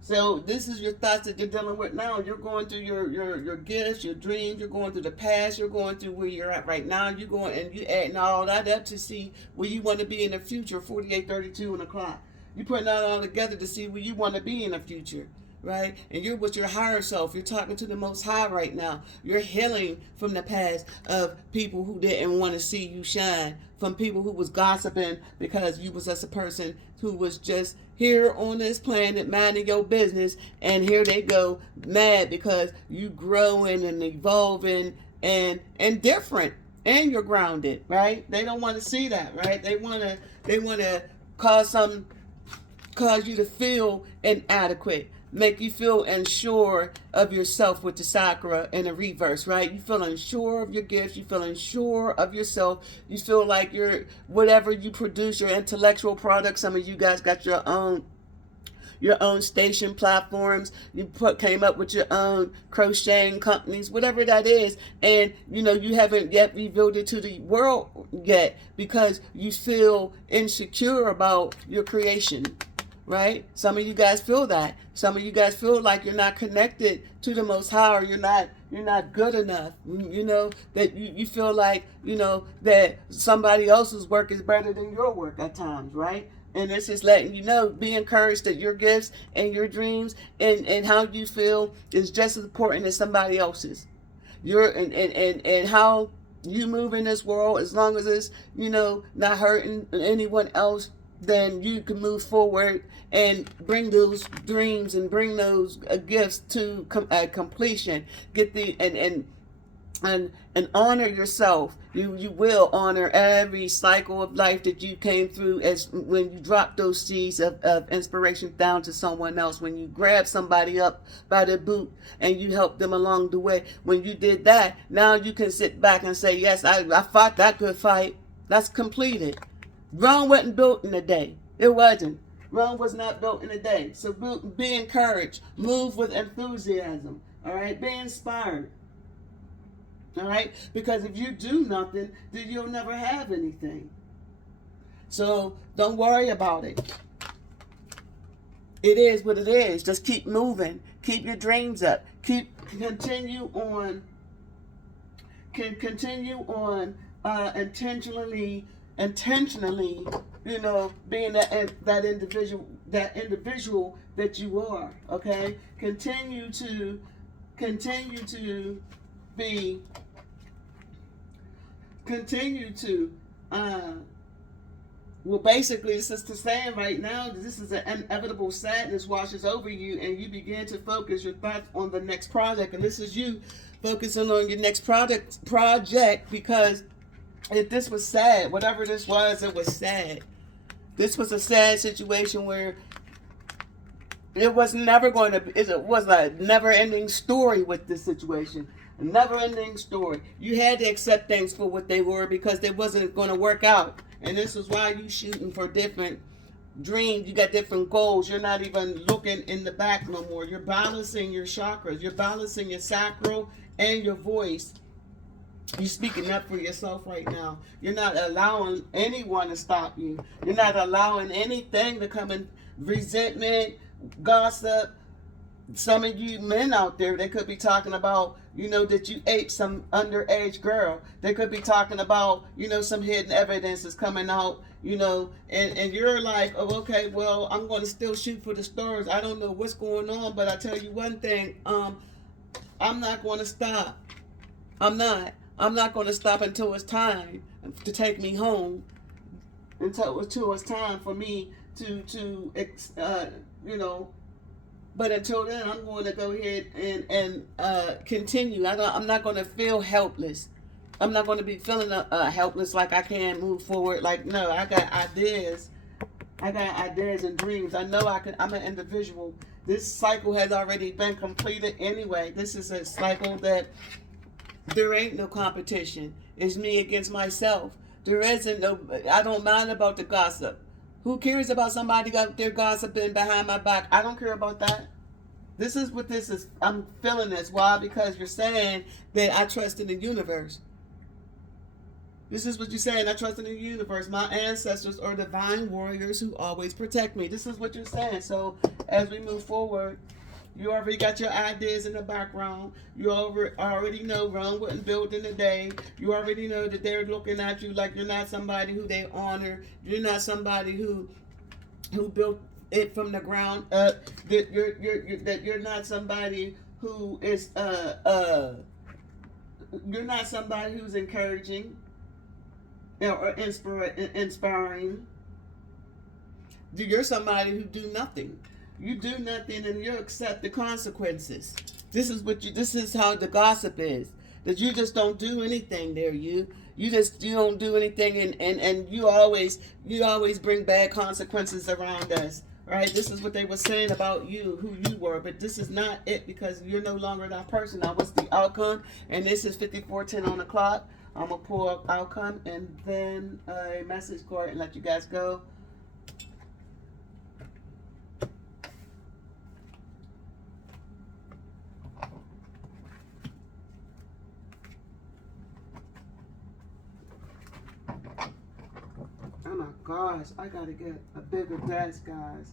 So this is your thoughts that you're dealing with now. You're going through your gifts, your dreams. You're going through the past. You're going through where you're at right now. You're going and you adding all that up to see where you want to be in the future. 48, 32, and o'clock. You're putting that all together to see where you want to be in the future, right? And you're with your higher self. You're talking to the Most High right now. You're healing from the past of people who didn't want to see you shine, from people who was gossiping because you was just a person who was just here on this planet minding your business, and here they go mad because you growing and evolving and different, and you're grounded, right? They don't want to see that, right? They want to cause you to feel inadequate. make you feel unsure of yourself with the Sakura in a reverse, right? You feel unsure of your gifts. You feel unsure of yourself. You feel like you're, whatever you produce, your intellectual product. Some of you guys got your own station platforms. You came up with your own crocheting companies, whatever that is, and you haven't yet revealed it to the world yet because you feel insecure about your creation, right? Some of you guys feel that. Some of you guys feel like you're not connected to the Most High, or you're not good enough. That you feel like that somebody else's work is better than your work at times, right? And this is letting you know, be encouraged that your gifts and your dreams and how you feel is just as important as somebody else's. And how you move in this world, as long as it's, not hurting anyone else, then you can move forward and bring those dreams and bring those gifts to completion. Get the and honor yourself. You will honor every cycle of life that you came through, as when you drop those seeds of inspiration down to someone else, when you grab somebody up by the boot and you help them along the way. When you did that, now you can sit back and say, yes, I fought that good fight. That's completed. Rome wasn't built in a day. It wasn't. Rome was not built in a day. So be encouraged. Move with enthusiasm. All right? Be inspired. All right? Because if you do nothing, then you'll never have anything. So don't worry about it. It is what it is. Just keep moving. Keep your dreams up. Continue on intentionally, being that individual that you are. Okay? Continue to well, basically, it's just saying right now, this is an inevitable sadness washes over you, and you begin to focus your thoughts on the next project. And this is you focusing on your next project, because if this was sad, whatever this was, it was sad. This was a sad situation where it was never going to be, it was a never-ending story with this situation. A never-ending story. You had to accept things for what they were, because they wasn't going to work out. And this is why you shooting for different dreams. You got different goals. You're not even looking in the back no more. You're balancing your chakras. You're balancing your sacral and your voice. You're speaking up for yourself right now. You're not allowing anyone to stop you. You're not allowing anything to come in. Resentment, gossip. Some of you men out there, they could be talking about, that you ate some underage girl. They could be talking about, some hidden evidence is coming out, and you're like, oh, okay, well, I'm going to still shoot for the stars. I don't know what's going on, but I tell you one thing, I'm not going to stop. I'm not going to stop until it's time to take me home, until it's time for me to but until then, I'm going to go ahead and continue. I'm not going to feel helpless. I'm not going to be feeling helpless, like I can't move forward. Like, no, I got ideas. I got ideas and dreams. I know I can. I'm an individual. This cycle has already been completed anyway. This is a cycle that there ain't no competition. It's me against myself. There isn't no. I don't mind about the gossip. Who cares about somebody out there gossiping behind my back? I don't care about that. This is what this is. I'm feeling this. Why? Because you're saying that I trust in the universe. This is what you're saying. I trust in the universe. My ancestors are divine warriors who always protect me. This is what you're saying. So as we move forward, you already got your ideas in the background. You already know Rome wasn't built in a day. You already know that they're looking at you like you're not somebody who they honor. You're not somebody who built it from the ground up. That you're not somebody who is you're not somebody who's encouraging or inspiring. You're somebody who do nothing. You do nothing and you accept the consequences. This is how the gossip is. That you just don't do anything there. You don't do anything, and you always bring bad consequences around us. right? This is what they were saying about you, who you were, but this is not it because you're no longer that person. Now, what's the outcome? And this is 5410 on the clock. I'm going to pull up outcome and then a message card and let you guys go. Oh my gosh, I gotta get a bigger desk, guys.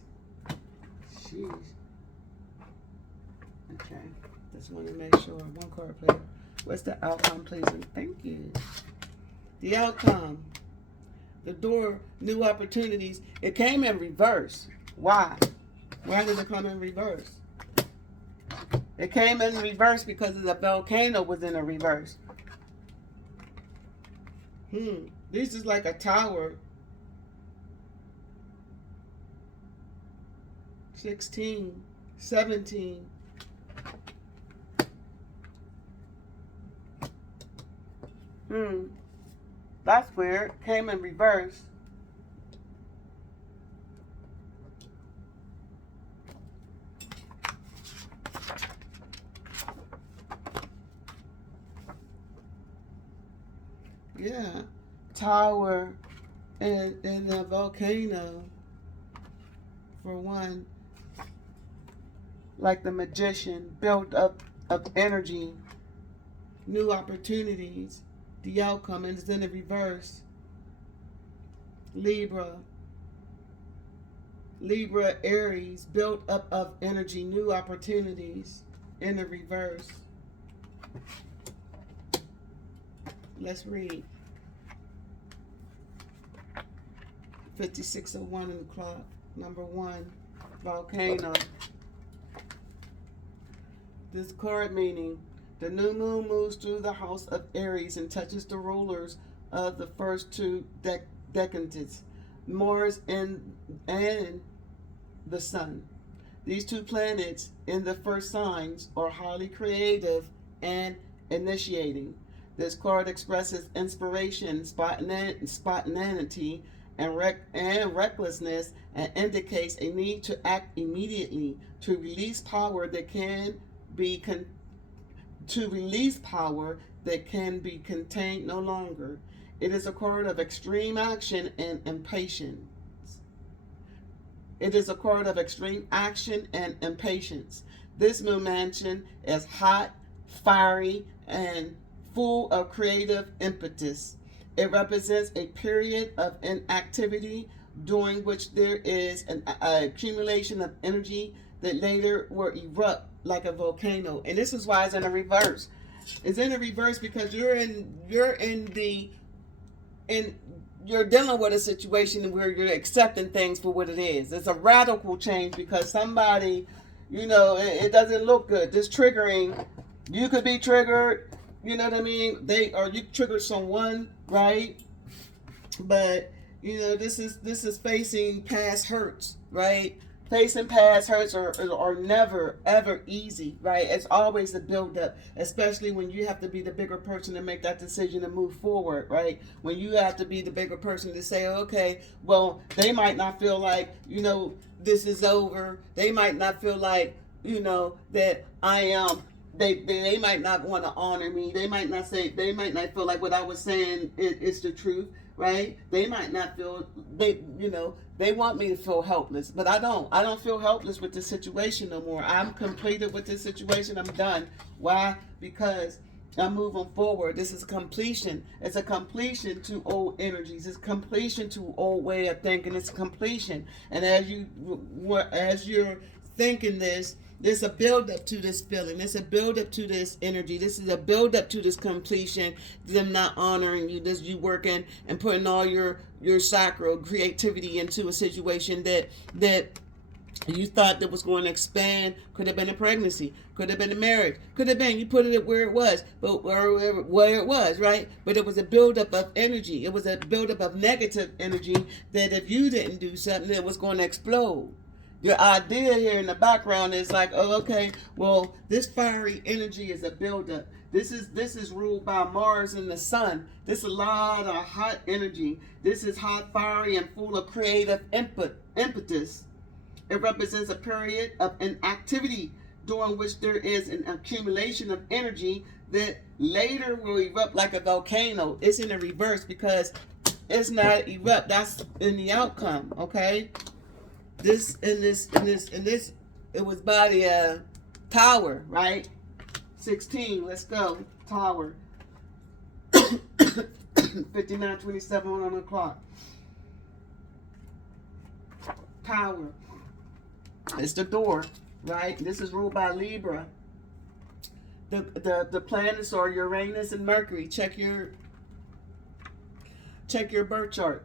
Jeez. Okay, just want to make sure. One card player. What's the outcome, please? And thank you. The outcome. The door, new opportunities. It came in reverse. Why? Why did it come in reverse? It came in reverse because the volcano was in a reverse. This is like a tower. 16, 17. That's weird. Came in reverse. Yeah. Tower and a volcano. For one. Like the magician, built up of energy, new opportunities, the outcome, and it's in the reverse. Libra, Aries, built up of energy, new opportunities, in the reverse. Let's read. 5601 in the clock. Number 1, volcano. This card meaning, the new moon moves through the house of Aries and touches the rulers of the first two decans, Mars and the Sun. These two planets in the first signs are highly creative and initiating. This card expresses inspiration, spontaneity, and recklessness, and indicates a need to act immediately to release power that can be contained no longer. It is a card of extreme action and impatience. This moon mansion is hot, fiery, and full of creative impetus. It represents a period of inactivity during which there is an accumulation of energy that later will erupt like a volcano. And this is why it's in a reverse. It's in a reverse because you're dealing with a situation where you're accepting things for what it is. It's a radical change because somebody, it doesn't look good. This triggering, you could be triggered, you know what I mean? You triggered someone, right? But this is facing past hurts, right? Facing past hurts are never, ever easy, right? It's always a build-up, especially when you have to be the bigger person to make that decision to move forward, right? When you have to be the bigger person to say, okay, well, they might not feel like, this is over. They might not feel like, that I am, they might not want to honor me. They might not feel like what I was saying is the truth. Right? They might not feel, they want me to feel helpless, but I don't feel helpless with this situation no more. I'm completed with this situation. I'm done. Why? Because I'm moving forward. This is completion. It's a completion to old energies. It's completion to old way of thinking. It's completion. And as you're thinking this, there's a build up to this feeling. There's a build up to this energy. This is a build up to this completion. Them not honoring you. This you working and putting all your sacral creativity into a situation that you thought that was going to expand. Could have been a pregnancy. Could have been a marriage. Could have been you put it where it was, but where it was, right? But it was a buildup of energy. It was a buildup of negative energy that if you didn't do something, it was going to explode. Your idea here in the background is like, oh, okay, well, this fiery energy is a buildup. This is ruled by Mars and the Sun. This is a lot of hot energy. This is hot, fiery, and full of creative impetus. It represents a period of inactivity during which there is an accumulation of energy that later will erupt like a volcano. It's in the reverse because it's not erupt. That's in the outcome, okay? This, it was by the tower, right? 16, let's go. Tower. 59:27 on the clock. Tower. It's the door, right? This is ruled by Libra. The planets are Uranus and Mercury. Check your birth chart.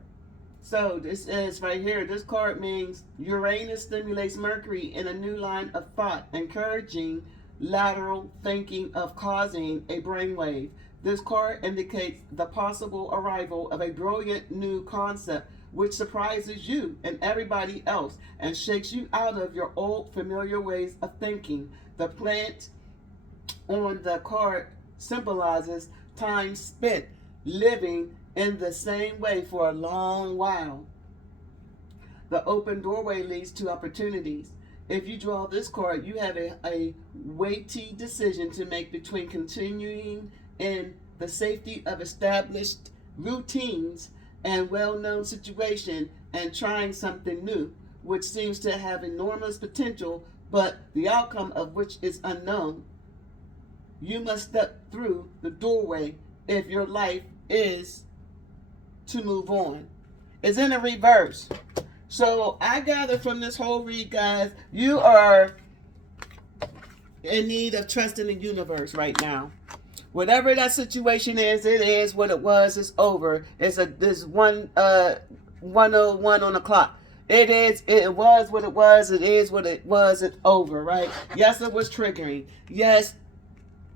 So this is right here. This card means Uranus stimulates Mercury in a new line of thought, encouraging lateral thinking of causing a brainwave. This card indicates the possible arrival of a brilliant new concept which surprises you and everybody else and shakes you out of your old familiar ways of thinking. The plant on the card symbolizes time spent living in the same way for a long while. The open doorway leads to opportunities. If you draw this card, you have a weighty decision to make between continuing in the safety of established routines and well-known situation and trying something new, which seems to have enormous potential, but the outcome of which is unknown. You must step through the doorway if your life is to move on. It's in the reverse. So I gather from this whole read, guys, you are in need of trust in the universe right now. Whatever that situation is, it is what it was. It's over. It's this 1:01 on the clock. It is. It was what it was. It is what it was. It's over. Right? Yes, it was triggering. Yes,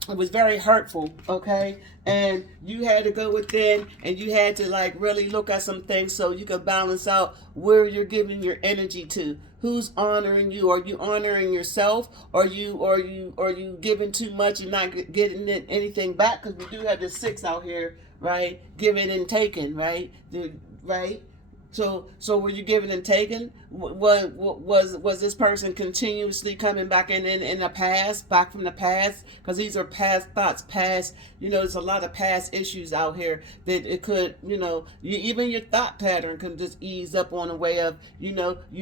it was very hurtful. Okay, and you had to go within, and you had to like really look at some things so you could balance out where you're giving your energy to. Who's honoring you? Are you honoring yourself? Are you giving too much and not getting anything back? Because we do have the 6 out here, right? Giving and taking, right? Right? So were you giving and taking? Was this person continuously coming back in the past, back from the past? Because these are past thoughts, past, there's a lot of past issues out here that it could, even your thought pattern can just ease up on the way of, you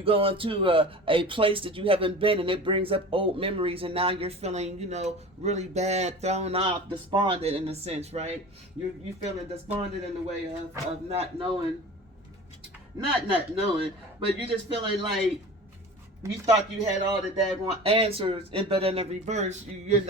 go into a place that you haven't been and it brings up old memories and now you're feeling, really bad, thrown off, despondent in a sense, right? You're feeling despondent in the way of not knowing. Not knowing, but you're just feeling like you thought you had all the daggone answers, but in the reverse, you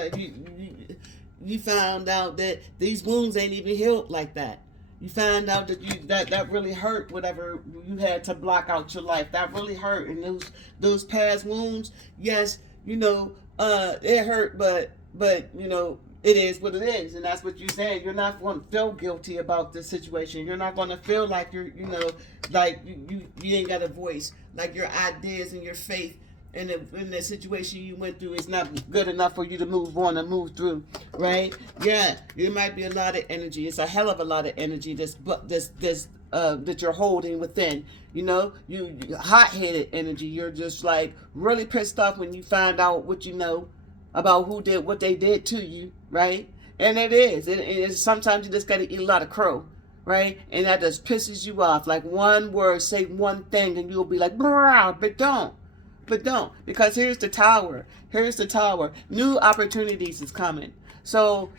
found out that these wounds ain't even healed like that. You found out that that really hurt. Whatever you had to block out your life, that really hurt. And those past wounds, yes, it hurt, but it is what it is, and that's what you're saying. You're not going to feel guilty about this situation. You're not going to feel like you're, like you ain't got a voice. Like your ideas and your faith in the situation you went through is not good enough for you to move on and move through, right? Yeah, there might be a lot of energy. It's a hell of a lot of energy that you're holding within. You hot-headed energy. You're just like really pissed off when you find out what you know about who did what they did to you, right? And it is. Sometimes you just got to eat a lot of crow, right? And that just pisses you off. Like one word, say one thing, and you'll be like, but don't. Because here's the tower. New opportunities is coming. So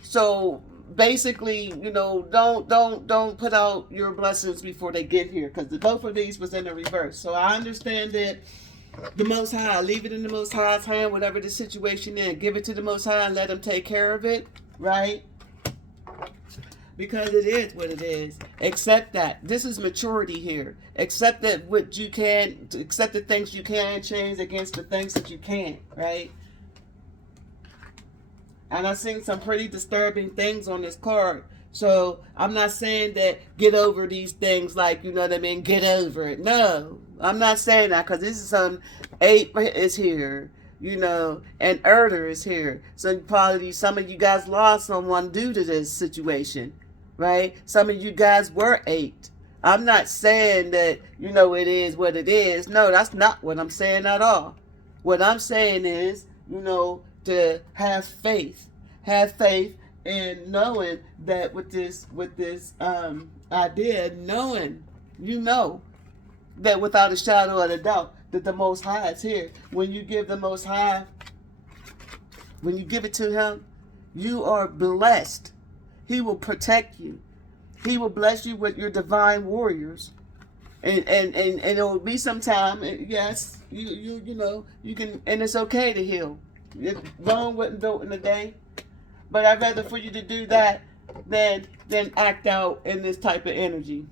basically, don't put out your blessings before they get here, because both of these was in the reverse. So I understand that. The Most High, leave it in the Most High's hand, whatever the situation is. Give it to the Most High and let Him take care of it, right? Because it is what it is. Accept that. This is maturity here. Accept that accept the things you can change against the things that you can't, right? And I've seen some pretty disturbing things on this card. So I'm not saying that get over these things like, get over it. No, I'm not saying that, because this is some 8 is here, and Erder is here. So probably some of you guys lost someone due to this situation, right? Some of you guys were 8, I'm not saying that, you know, it is what it is. No, that's not what I'm saying at all. What I'm saying is, you know, to have faith. Have faith in knowing that with this idea, knowing, you know, that without a shadow of a doubt, that the Most High is here. When you give the Most High, when you give it to Him, you are blessed. He will protect you. He will bless you with your divine warriors. And it will be sometime, yes, you know, you can, and it's okay to heal. Rome wasn't built in a day. But I'd rather for you to do that than act out in this type of energy.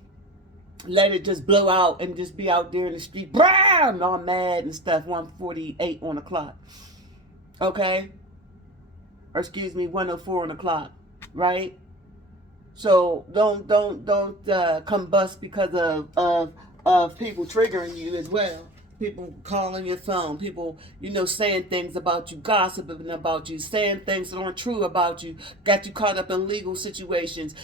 Let it just blow out and just be out there in the street, and all mad and stuff. 1:48 on the clock, okay? Or excuse me, 1:04 on the clock, right? So don't combust because of people triggering you as well. People calling your phone, people, you know, saying things about you, gossiping about you, saying things that aren't true about you, got you caught up in legal situations,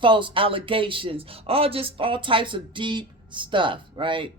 false allegations, all types of deep stuff, right?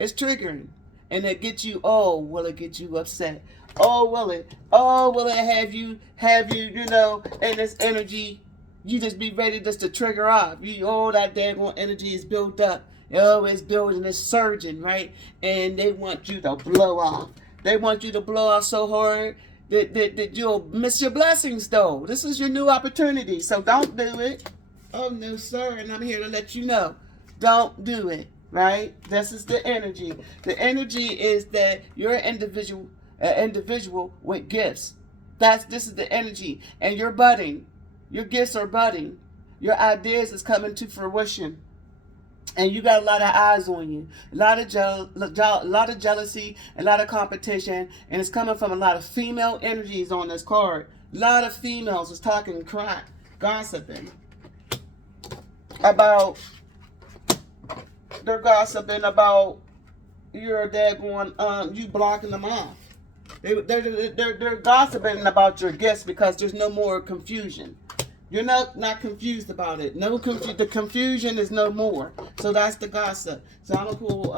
It's triggering. And it gets you, oh, will it get you upset? Oh, will it? Oh, will it have you, you know, in this energy, you just be ready just to trigger off. That daggone energy is built up. Oh, it's building, it's surging, right? And they want you to blow off. They want you to blow off so hard that you'll miss your blessings, though. This is your new opportunity, so don't do it. Oh, no, sir, and I'm here to let you know. Don't do it, right? This is the energy. The energy is that you're an individual with gifts. This is the energy, and you're budding. Your gifts are budding. Your ideas is coming to fruition. And you got a lot of eyes on you, a lot of jealousy, a lot of competition, and it's coming from a lot of female energies on this card. A lot of females is talking crap, gossiping about. They're gossiping about your daggone you blocking them off. They're gossiping about your gifts because there's no more confusion. You're not confused about it. The confusion is no more. So that's the gossip. So I'm gonna pull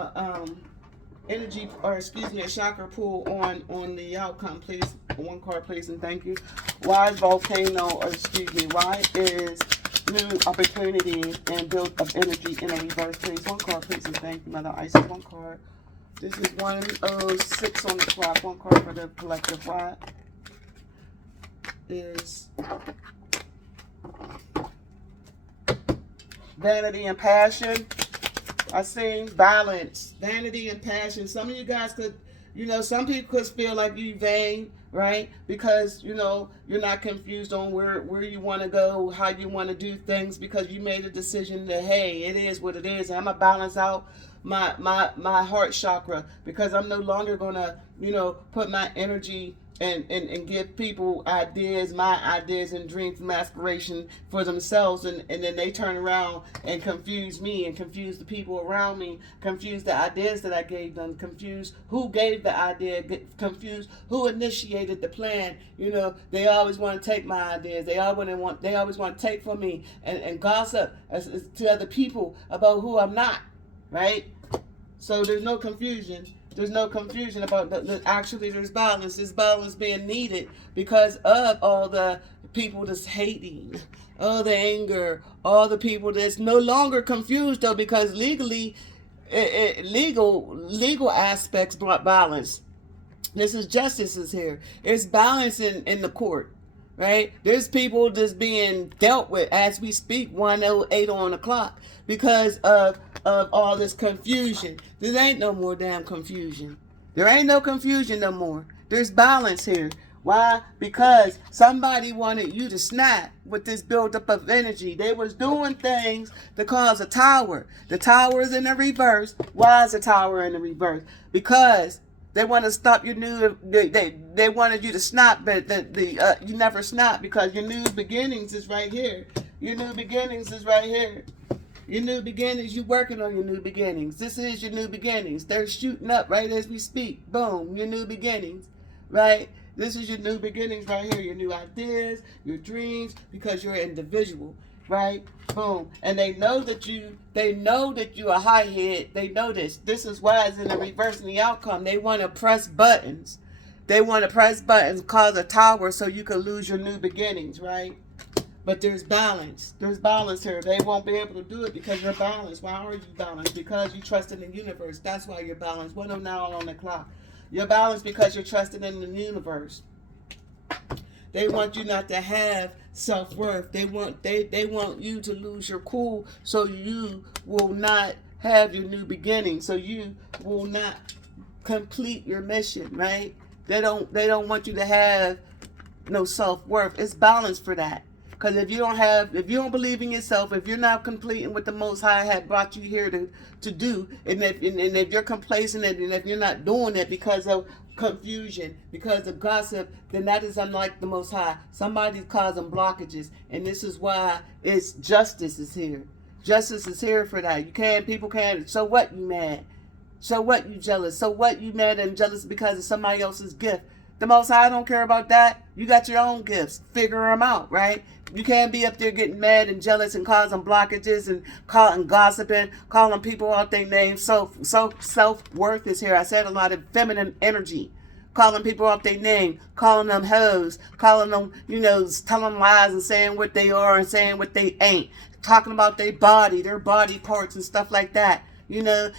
energy, or excuse me, a chakra pull on the outcome, please. One card, please, and thank you. Why is volcano, or excuse me, why is new opportunity and build of energy in a reverse, please? One card, please, and thank you, Mother Isis. One card. This is 1:06 on the clock. One card for the collective. Why is vanity and passion? I seen balance, vanity and passion. Some of you guys could, you know, some people could feel like you vain, right? Because, you know, you're not confused on where you want to go, how you want to do things, because you made a decision that, hey, it is what it is. And I'm going to balance out my heart chakra, because I'm no longer going to, you know, put my energy and give people ideas, my ideas and dreams and aspiration for themselves, and then they turn around and confuse me and confuse the people around me, confuse the ideas that I gave them, confuse who gave the idea, confuse who initiated the plan. You know, they always want to take my ideas. They always want to take from me and gossip to other people about who I'm not, right? So there's no confusion. There's no confusion about actually there's balance. There's balance being needed because of all the people that's hating, all the anger, all the people that's no longer confused, though, because legally, legal aspects brought balance. This is justice is here. There's balance in the court, right? There's people that's being dealt with as we speak, 1:08 on the clock, because of all this confusion. There ain't no more damn confusion. There ain't no confusion no more. There's balance here. Why? Because somebody wanted you to snap with this buildup of energy. They was doing things to cause a tower. The tower is in the reverse. Why is the tower in the reverse? Because they want to stop your new. They wanted you to snap, but you never snap because your new beginnings is right here. Your new beginnings is right here. Your new beginnings, you're working on your new beginnings. This is your new beginnings. They're shooting up right as we speak. Boom, your new beginnings, right? This is your new beginnings right here. Your new ideas, your dreams, because you're an individual. right? Boom. And they know that you a high head. They know this. This is why it's in the reverse in the outcome. They want to press buttons. They want to press buttons, cause a tower so you can lose your new beginnings, right? But there's balance. There's balance here. They won't be able to do it because you're balanced. Why are you balanced? Because you trust in the universe. That's why you're balanced. 109 on the clock. You're balanced because you're trusting in the universe. They want you not to have self-worth. They want you to lose your cool so you will not have your new beginning. So you will not complete your mission, right? They don't want you to have no self-worth. It's balance for that. Because if you don't believe in yourself, if you're not completing what the Most High had brought you here to do, and if you're complacent and if you're not doing it because of confusion, because of gossip, then that is unlike the Most High. Somebody's causing blockages, and this is why it's justice is here. Justice is here for that. People can't. So what, you mad? So what, you jealous? So what, you mad and jealous because of somebody else's gift? The Most High don't care about that. You got your own gifts. Figure them out, right? You can't be up there getting mad and jealous and causing blockages and gossiping, calling people out their names. Self-worth is here. I said a lot of feminine energy. Calling people out their name, calling them hoes, calling them, telling lies and saying what they are and saying what they ain't. Talking about their body parts and stuff like that. She got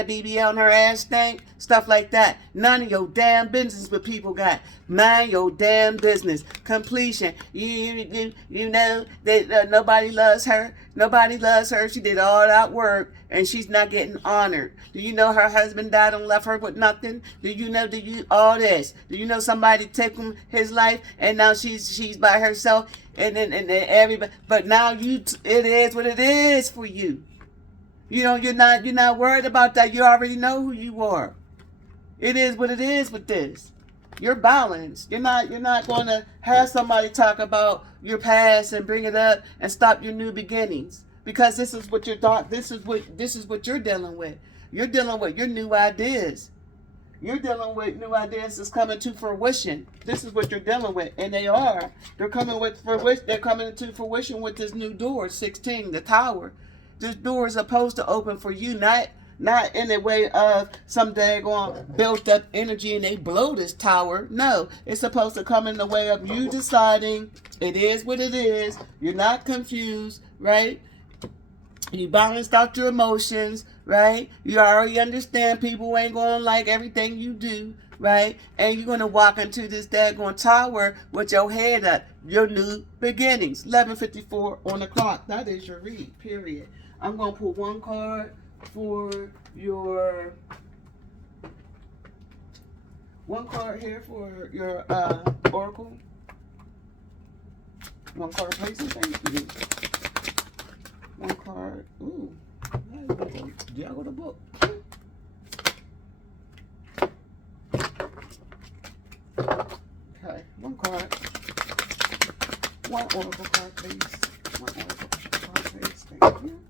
a BBL on her ass stink, stuff like that. None of your damn business what people got. Mind your damn business. Completion. You know that nobody loves her. Nobody loves her. She did all that work and she's not getting honored. Do you know her husband died and left her with nothing? All this? Do you know somebody took his life and now she's by herself and then everybody? But now it is what it is for you. You're not worried about that. You already know who you are. It is what it is with this. You're balanced. You're not going to have somebody talk about your past and bring it up and stop your new beginnings, because this is what you're dealing with. You're dealing with your new ideas. You're dealing with new ideas that's coming to fruition. This is what you're dealing with, and they are. They're coming to fruition with this new door, 16, the tower. This door is supposed to open for you, not in the way of some daggone built up energy and they blow this tower. No, it's supposed to come in the way of you deciding it is what it is. You're not confused, right? You balanced out your emotions, right? You already understand people ain't going to like everything you do, right? And you're going to walk into this daggone tower with your head up. Your new beginnings. 11:54 on the clock. That is your read, period. I'm going to pull one card for your... One card here for your oracle. One card, please. Thank you. One card. Ooh. Juggle the book. Okay. One card. One oracle card, please. One oracle card, please. Thank you.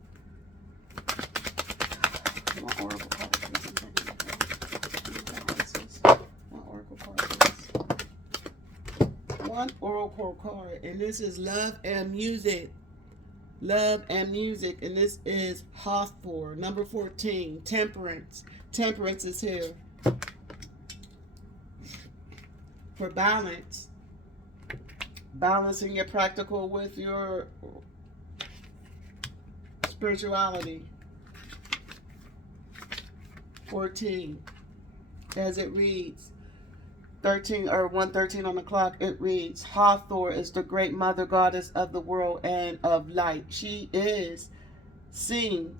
One oracle card, please. One oracle card, please. One oracle card, and this is love and music. Love and music, and this is Hathor, number 14, Temperance. Temperance is here for balance. Balancing your practical with your spirituality. 14, as it reads, 113 on the clock, it reads, Hathor is the great mother goddess of the world and of light. She is seen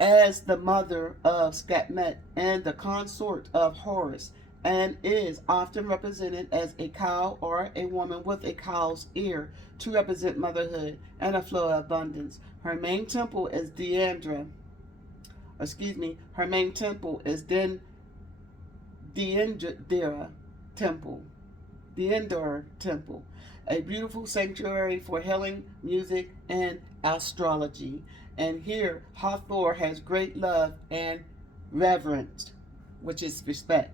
as the mother of Sekhmet and the consort of Horus, and is often represented as a cow or a woman with a cow's ear to represent motherhood and a flow of abundance. Her main temple is her main temple is Dendera Temple, the Endor Temple, a beautiful sanctuary for healing, music, and astrology. And here, Hathor has great love and reverence, which is respect.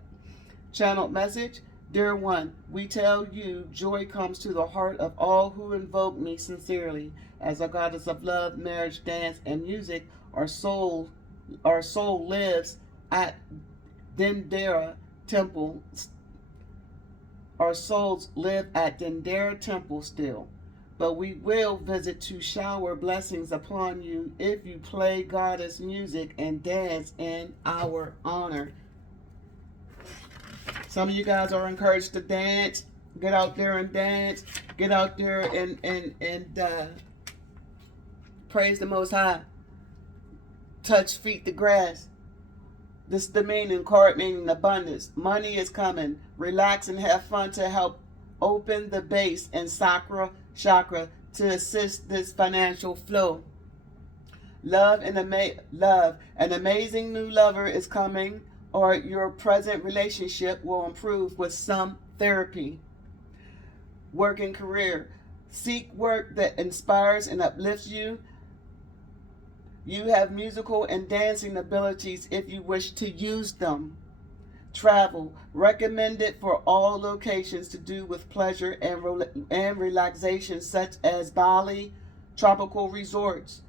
Channeled message: Dear one, we tell you, joy comes to the heart of all who invoke me sincerely. As a goddess of love, marriage, dance, and music, our soul lives at Dendera Temple. Our souls live at Dendera Temple still. But we will visit to shower blessings upon you if you play goddess music and dance in our honor. Some of you guys are encouraged to dance. Get out there and dance. Get out there and praise the Most High. Touch feet the grass. This is the meaning, card meaning abundance. Money is coming. Relax and have fun to help open the base and sacral chakra to assist this financial flow. Love, an amazing new lover is coming, or your present relationship will improve with some therapy. Work and career. Seek work that inspires and uplifts you. You have musical and dancing abilities if you wish to use them. Travel. Recommended for all locations to do with pleasure and relaxation, such as Bali, tropical resorts,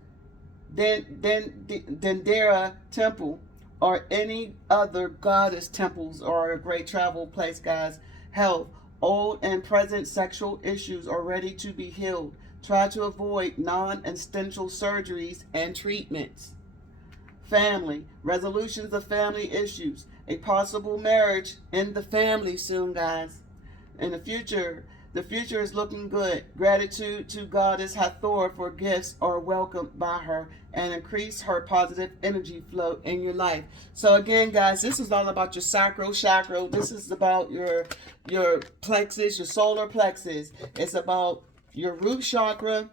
Dendera Temple, or any other goddess temples are a great travel place, guys. Health. Old and present sexual issues are ready to be healed. Try to avoid non-essential surgeries and treatments. Family. Resolutions of family issues. A possible marriage in the family soon, guys. In the future is looking good. Gratitude to Goddess Hathor for gifts are welcomed by her and increase her positive energy flow in your life. So again, guys, this is all about your sacral chakra. This is about your plexus, your solar plexus. It's about your root chakra,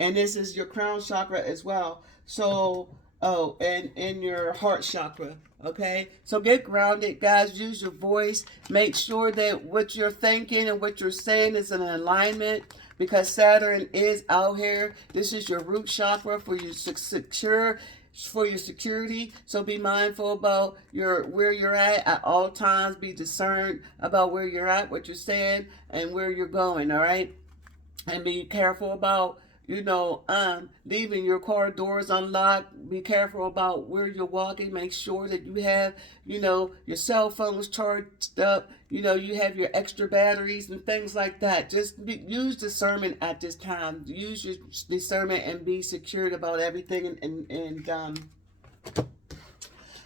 and this is your crown chakra as well. So, and your heart chakra. Okay, so get grounded, guys. Use your voice. Make sure that what you're thinking and what you're saying is in alignment, because Saturn is out here. This is your root chakra for your security. So be mindful about where you're at all times. Be discerned about where you're at, what you're saying, and where you're going. All right, and be careful about leaving your car doors unlocked. Be careful about where you're walking. Make sure that you have, your cell phones charged up. You have your extra batteries and things like that. Just use discernment at this time. Use your discernment and be secured about everything and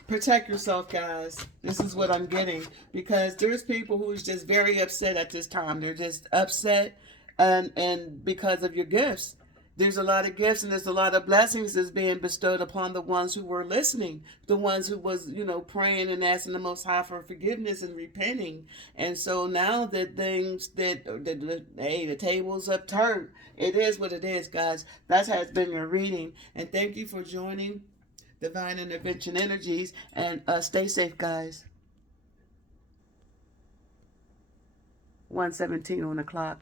protect yourself, guys. This is what I'm getting, because there's people who's just very upset at this time. They're just upset and because of your gifts. There's a lot of gifts and there's a lot of blessings that's being bestowed upon the ones who were listening, the ones who was, praying and asking the Most High for forgiveness and repenting. And so now that the tables have turned, it is what it is, guys. That has been your reading. And thank you for joining Divine Intervention Energies. And stay safe, guys. 1:17 on the clock.